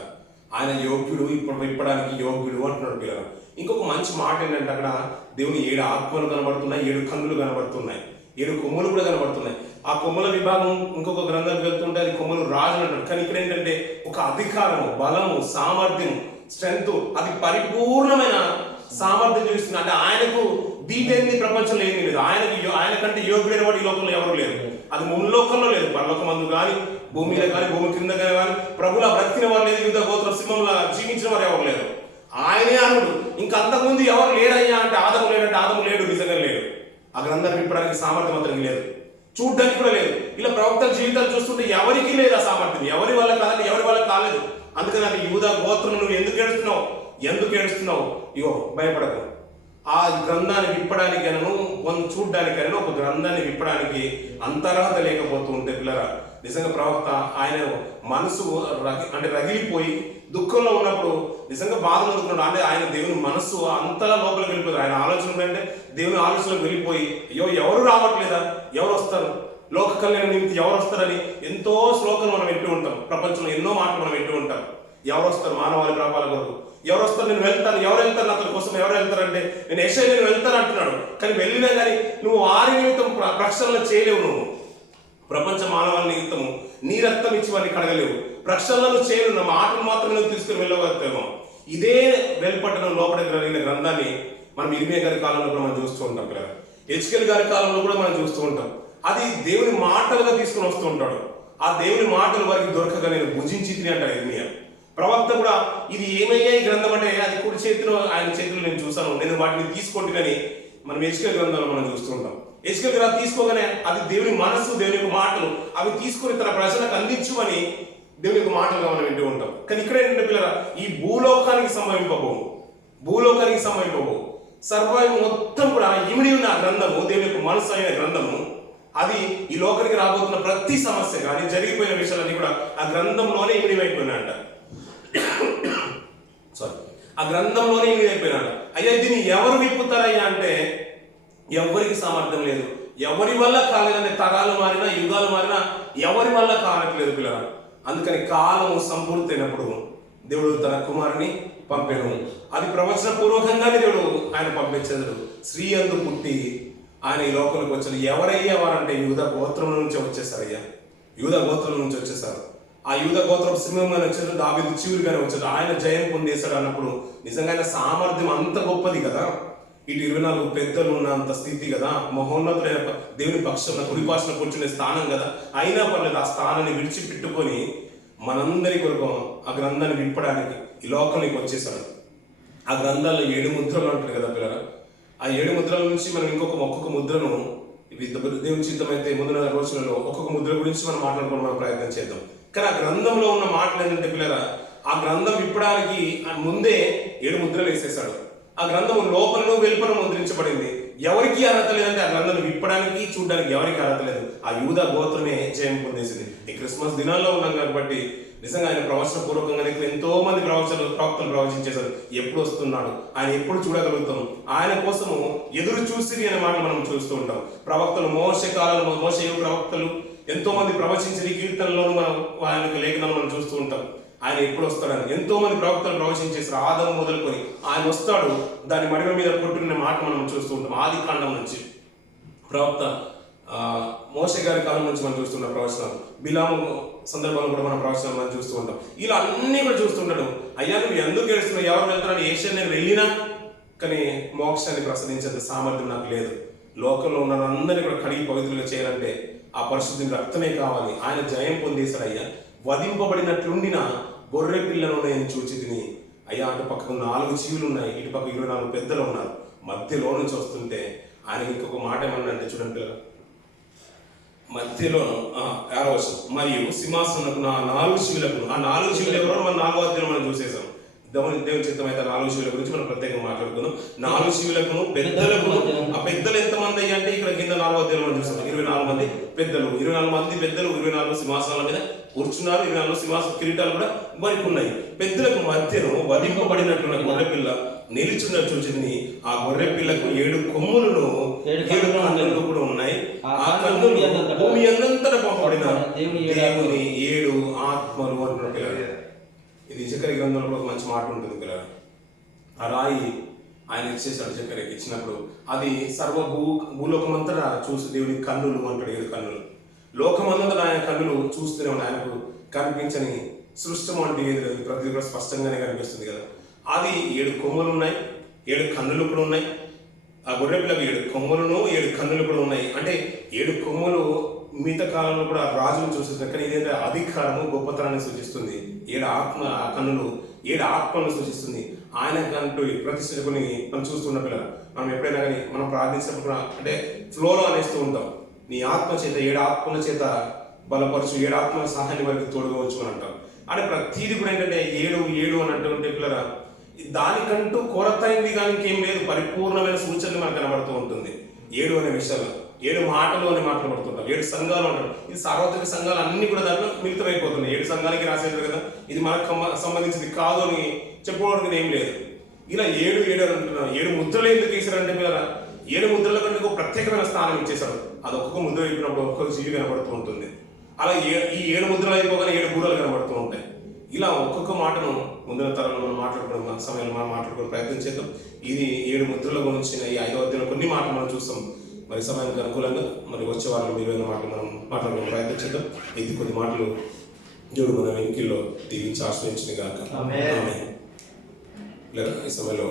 ఆయన యోగ్యుడు, ఇప్పుడు విప్పడానికి యోగ్యుడు అంటున్నాడు పిల్లలు. ఇంకొక మంచి మాట ఏంటంటే, అక్కడ దేవుని 7 ఆత్మలు కనబడుతున్నాయి, 7 కన్నులు కనబడుతున్నాయి, 7 కొమ్ములు కూడా కనబడుతున్నాయి. ఆ కొమ్ముల విభాగం ఇంకొక గ్రంథాలు వెళ్తుంటే అది కొమ్ములు రాజు అంటాడు. కానీ ఇక్కడ ఏంటంటే ఒక అధికారము, బలము, సామర్థ్యం, స్ట్రెంత్, అది పరిపూర్ణమైన సామర్థ్యం చూస్తుంది. అంటే ఆయనకు దీటైంది ప్రపంచంలో ఏమీ లేదు. ఆయన కంటే యోగ్యుడైన వాడు ఈ లోకంలో ఎవరు లేరు. అది ముల్లోకంలో లేదు, పరలోకమందు కానీ భూమి మీద కానీ భూమి కింద కానీ ప్రభులా బ్రతికిన వారు లేదు, యూదా గోత్ర సింహంలా జీవించిన వారు ఎవరు లేరు. ఆయనే అర్హుడు. ఇంకా అంతకుముందు ఎవరు లేరయ్యా అంటే ఆదము లేడంటే ఆదము లేడు, నిజంగా లేడు. ఆ గ్రంథాన్ని విప్పడానికి సామర్థ్యం అతనికి లేదు, చూడ్డానికి కూడా లేదు. ఇలా ప్రవక్తల జీవితాలు చూస్తుంటే ఎవరికి లేదు ఆ సామర్థ్యం. ఎవరి వల్ల కాదంటే ఎవరి వల్ల కాలేదు. అందుకని అది యూదా గోత్రం నువ్వు ఎందుకు ఏడుస్తున్నావు? ఇగో భయపడకు. ఆ గ్రంథాన్ని విప్పడానికి చూడ్డానికైనా ఒక గ్రంథాన్ని విప్పడానికి అంతర్హత లేకపోతూ ఉంటే పిల్లరా, నిజంగా ప్రవక్త ఆయన మనసు అంటే రగిలిపోయి దుఃఖంలో ఉన్నప్పుడు నిజంగా బాధ అందుకున్నాడు. అంటే ఆయన దేవుని మనస్సు అంతలా లోపలికి వెళ్ళిపోతారు. ఆయన ఆలోచన అంటే దేవుని ఆలోచనలోకి వెళ్ళిపోయి, అయ్యో ఎవరు రావట్లేదా, ఎవరు వస్తారు, లోక కళ్యాణ నిమిత్తం ఎవరు వస్తారని ఎంతో శ్లోకాలు మనం వింటూ ఉంటాం. ప్రపంచంలో ఎన్నో మాటలు మనం వింటూ ఉంటాం. ఎవరు వస్తారు మానవాళి పాపాల కొరకు, ఎవరు వస్తారు, నేను వెళ్తాను, ఎవరు వెళ్తారు అతని కోసం, ఎవరు వెళ్తారంటే నేను యెషయా నేను వెళ్తాను అంటున్నాడు. కానీ వెళ్ళినా కానీ నువ్వు వారి నిమిత్తం ప్రక్షాళన చేయలేవు. నువ్వు ప్రపంచ మానవాళి నిమిత్తము నీ రక్తం ఇచ్చి వారిని కడగలేవు. ప్రక్షాళనలు చేయను, నా మాటలు మాత్రం నువ్వు తీసుకుని వెళ్ళగలుగుతామో. ఇదే వెలుపట్టడం లోపల కలిగిన గ్రంథాన్ని మనం ఇర్మియా గారి కాలంలో కూడా మనం చూస్తూ ఉంటాం కదా, హెచ్కేల్ గారి కాలంలో కూడా మనం చూస్తూ ఉంటాం. అది దేవుని మాటలుగా తీసుకుని వస్తూ ఉంటాడు. ఆ దేవుని మాటలు వారికి దొరకగా నేను భుజించి తిని అంటాడు ఇర్మియా. ప్రవక్త కూడా ఇది ఏమయ్యా ఈ గ్రంథం అంటే, అది కుడి చేతిలో ఆయన చేతిలో నేను చూసాను, నేను వాటిని తీసుకుంటున్నాని మనం హెచ్కేల్ గ్రంథంలో మనం చూస్తుంటాం. హెచ్కేల్ గ్రంథం తీసుకోగానే అది దేవుని మనస్సు, దేవుని యొక్క మాటలు, అవి తీసుకుని తన ప్రజలకు అందించు అని దేవుని యొక్క మాటలుగా మనం వింటూ ఉంటాం. కానీ ఇక్కడ ఏంటంటే పిల్లరా, ఈ భూలోకానికి సంభవింపబో సర్వాయువు మొత్తం కూడా ఇమిడి ఉన్న గ్రంథము, దేవుని యొక్క మనసు అయిన గ్రంథము, అది ఈ లోకానికి రాబోతున్న ప్రతి సమస్య కానీ జరిగిపోయిన విషయాలన్నీ కూడా ఆ గ్రంథంలోనే ఇమిడిపోయినాయంట. సారీ, ఆ గ్రంథంలోనే ఇమిడిపోయినాడు. అయ్యా దీన్ని ఎవరు విప్పుతారయ్యా అంటే ఎవరికి సామర్థ్యం లేదు, ఎవరి వల్ల కాలేదంటే తరాలు మారినా యుగాలు మారినా ఎవరి వల్ల కావట్లేదు పిల్లలు. అందుకని కాలము సంపూర్తి అయినప్పుడు దేవుడు తన కుమారుని పంపాడు. అది ప్రవచన పూర్వకంగానే దేవుడు ఆయన పంపించాడు. స్త్రీ అందు పుట్టి ఆయన ఈ లోకంలోకి వచ్చాడు. ఎవరయ్యా వారంటే యూదా గోత్రం నుంచి వచ్చేసారయ్యా, యూదా గోత్రం నుంచి వచ్చేసారు. ఆ యూదా గోత్రం సింహంగానే వచ్చాడు, దావీదు చివరిగానే వచ్చాడు. ఆయన జయం పొందేశాడు అన్నప్పుడు నిజంగా ఆయన సామర్థ్యం అంత గొప్పది కదా. ఇటు 24 పెద్దలు ఉన్నంత స్థితి కదా, మహోన్నతులైన దేవుని పక్షంలో కుడిపాసన కూర్చునే స్థానం కదా. అయినా పర్లేదు ఆ స్థానాన్ని విడిచిపెట్టుకొని మనందరి కొరకు ఆ గ్రంథాన్ని విప్పడానికి ఈ లోకంలోకి వచ్చేసాడు. ఆ గ్రంథాల్లో 7 ముద్రలు ఉంటుంది కదా పిల్లలు. ఆ 7 ముద్రల నుంచి మనం ఒక్కొక్క ముద్రను దేవుని చిత్తమైతే ముందున్న రోజులలో ఒక్కొక్క ముద్ర గురించి మనం మాట్లాడుకోవడం మనం ప్రయత్నం చేద్దాం. కానీ ఆ గ్రంథంలో ఉన్న మాటలు ఏంటంటే పిల్లరా, ఆ గ్రంథం విప్పడానికి ముందే 7 ముద్రలు వేసేసాడు. ఆ గ్రంథం లోపలను వెలుపలను ముద్రించబడింది. ఎవరికి అర్హత లేదంటే ఆ గ్రంథం విప్పడానికి చూడడానికి ఎవరికి అర్హత లేదు. ఆ యూదా గోత్రమే జయం పొందేసింది. ఈ క్రిస్మస్ దినాల్లో ఉన్నాం కాబట్టి నిజంగా ఆయన ప్రవచన పూర్వకంగా ఎంతో మంది ప్రవక్తలు ప్రవచించేశారు. ఎప్పుడు వస్తున్నాడు, ఆయన ఎప్పుడు చూడగలుగుతాం, ఆయన కోసము ఎదురు చూసిరి అనే మాట మనం చూస్తూ ఉంటాం. ప్రవక్తలు మోషే కాలంలో మోషే ప్రవక్తలు ఎంతో మంది ప్రవచించిన కీర్తనలోను మనం ఆయన లేఖనాలు మనం చూస్తూ ఉంటాం. ఆయన ఎప్పుడు వస్తాడని ఎంతో మంది ప్రవక్తలు ప్రవచించేసారు. ఆదం మొదలుకొని ఆయన వస్తాడు, దాని మడిమ మీద కొట్టుకునే మాట మనం చూస్తూ ఉంటాం. ఆది కాండం నుంచి ప్రవక్త మోషే గారి కాలం నుంచి మనం చూస్తున్న ప్రవచనాలు, బిలాము సందర్భంలో కూడా మనం ప్రవచనాలు మనం చూస్తూ ఉంటాం. ఇలా అన్ని కూడా చూస్తుంటాడు. అయ్యా నువ్వు ఎందుకు ఏడుస్తున్నావు, ఎవరు వెళ్తున్నాడు, ఏషియా నేను వెళ్ళినా కానీ మోక్షాన్ని ప్రసాదించేంత సామర్థ్యం నాకు లేదు. లోకంలో ఉన్న అందరినీ కూడా కడిగి పవిత్రులుగా చేయాలంటే ఆ పరిశుద్ధిని రక్తమే కావాలి. ఆయన జయం పొందేశాడు. అయ్యా వధింపబడినట్లుండిన గొర్రె పిల్లను నేను చూచి తిని, అయ్యా అటు పక్కకు 4 జీవులు ఉన్నాయి, ఇటు పక్క 24 పెద్దలు ఉన్నారు. మధ్యలో నుంచి వస్తుంటే ఆయన ఇంకొక మాట ఏమన్నా చూడండి పిల్లలు, మధ్యలో 6వ వచనం, మరియు సింహాసనకు నా 4 శివులకు, ఆ 4 శివులు ఎవరో మనం 4వ అధ్యాయం మనం చూసేసాం. దేవుని చిత్తం అయితే 4 శివుల గురించి మనం ప్రత్యేకంగా మాట్లాడుకుందాం. 4 శివులకు పెద్దలకు, ఆ పెద్దలు ఎంతమంది అయ్యా అంటే ఇక్కడ కింద 4వ అధ్యాయం మనం చూస్తాం. 24 మంది పెద్దలు, 24 మంది పెద్దలు 24 సింహాసనాల మీద కూర్చున్నారు. 24 సింహాసన కిరీటాలు కూడా వారికి ఉన్నాయి. పెద్దలకు మధ్యను వధింపబడినట్లున్న గొర్రె పిల్ల నిలుచున్న చూచింది. ఆ గొర్రె పిల్లకు 7 కొమ్ములను 7 కన్నులు కూడా ఉన్నాయి. ఆ కన్నులు భూమి అందంతటా పంపబడిన దేవుని 7 ఆత్మలు అంటున్నారు. ఇది జకర్యా గ్రంథంలో ఒక మంచి మాట ఉంటుంది పిల్లలు. ఆ రాయి ఆయన ఇచ్చేసాడు జకర్యాకి. ఇచ్చినప్పుడు అది భూలోకమంతటా చూసి దేవుని కన్నులు అంటాడు. 7 కన్నులు లోకమంతటా ఆయన కన్నులు చూస్తూనే ఉన్నాయి. ఆయనకు కనిపించని సృష్టం అంటే ఏది లేదు, ప్రతి కూడా స్పష్టంగానే కనిపిస్తుంది కదా. అది 7 కొమ్ములు ఉన్నాయి, 7 కన్నులు కూడా ఉన్నాయి. ఆ గొర్రె పిల్లకు 7 కొమ్ములను 7 కన్నులు కూడా ఉన్నాయి. అంటే 7 కొమ్ములు మిగతా కాలంలో కూడా రాజును సూచిస్తుంది. కానీ ఇదేంటే అధికారము గొప్పతనాన్ని సూచిస్తుంది. 7 కన్నులు 7 ఆత్మలను సూచిస్తుంది. ఆయనకంటూ ప్రతిష్ఠించుకుని మనం చూస్తున్న పిల్లలు మనం ఎప్పుడైనా కానీ మనం ప్రార్థించినప్పుడు అంటే ఫ్లోలో అనేస్తూ ఉంటాం, నీ ఆత్మ చేత 7 ఆత్మల చేత బలపరచు, 7 ఆత్మల సహాయాన్ని వారికి తోడుగా వచ్చు అని అంటాం. అంటే ప్రతిదీ కూడా ఏంటంటే 7 అని అంటుంటే పిల్లరా దానికంటూ కొరతైంది కానీ ఇంకేం లేదు. పరిపూర్ణమైన సూచనలు మనకు కనబడుతూ ఉంటుంది 7 అనే విషయంలో. 7 మాటలు అని మాట్లాడుతుంటాం. 7 సంఘాలు అంటారు. ఇది సార్వత్రిక సంఘాలు అన్ని కూడా దాంట్లో మిళితమైపోతున్నాయి. 7 సంఘాలకి రాసేది కదా, ఇది మనకు సంబంధించింది కాదు అని చెప్పుకోవడానికి ఏం లేదు. ఇలా 7 అంటున్నాం. 7 ముద్రలు ఎందుకు వేసారంటే పిల్లరా 7 ముద్రల కంటే ఒక ప్రత్యేకమైన స్థానం ఇచ్చేశాడు. అది ఒక్కొక్క ముద్ర అయిపోయినప్పుడు ఒక్కొక్క జీవి కనబడుతూ ఉంటుంది. అలా ఈ 7 ముద్రలు అయిపోగానే 7 బూరలు కనబడుతూ ఉంటాయి. ఇలా ఒక్కొక్క మాటను ముందున తరంలో మనం మాట్లాడుకోవడం సమయంలో మనం మాట్లాడుకోవడం ప్రయత్నం చేద్దాం. ఇది 7 ముద్రల గురించి ఈ 5వ అధ్యాయంలో కొన్ని మాటలు మనం చూస్తాం. మరి సమయానికి అనుకూలంగా మరి వచ్చే వారంలో 20 మాటలు మనం మాట్లాడుకోవడం ప్రయత్నం చేద్దాం. ఇది కొన్ని మాటలు దేవుడు మన వెనుకల్లో దీవించి ఆశ్రయించిన గాక. ఆమేన్. ఈ సమయంలో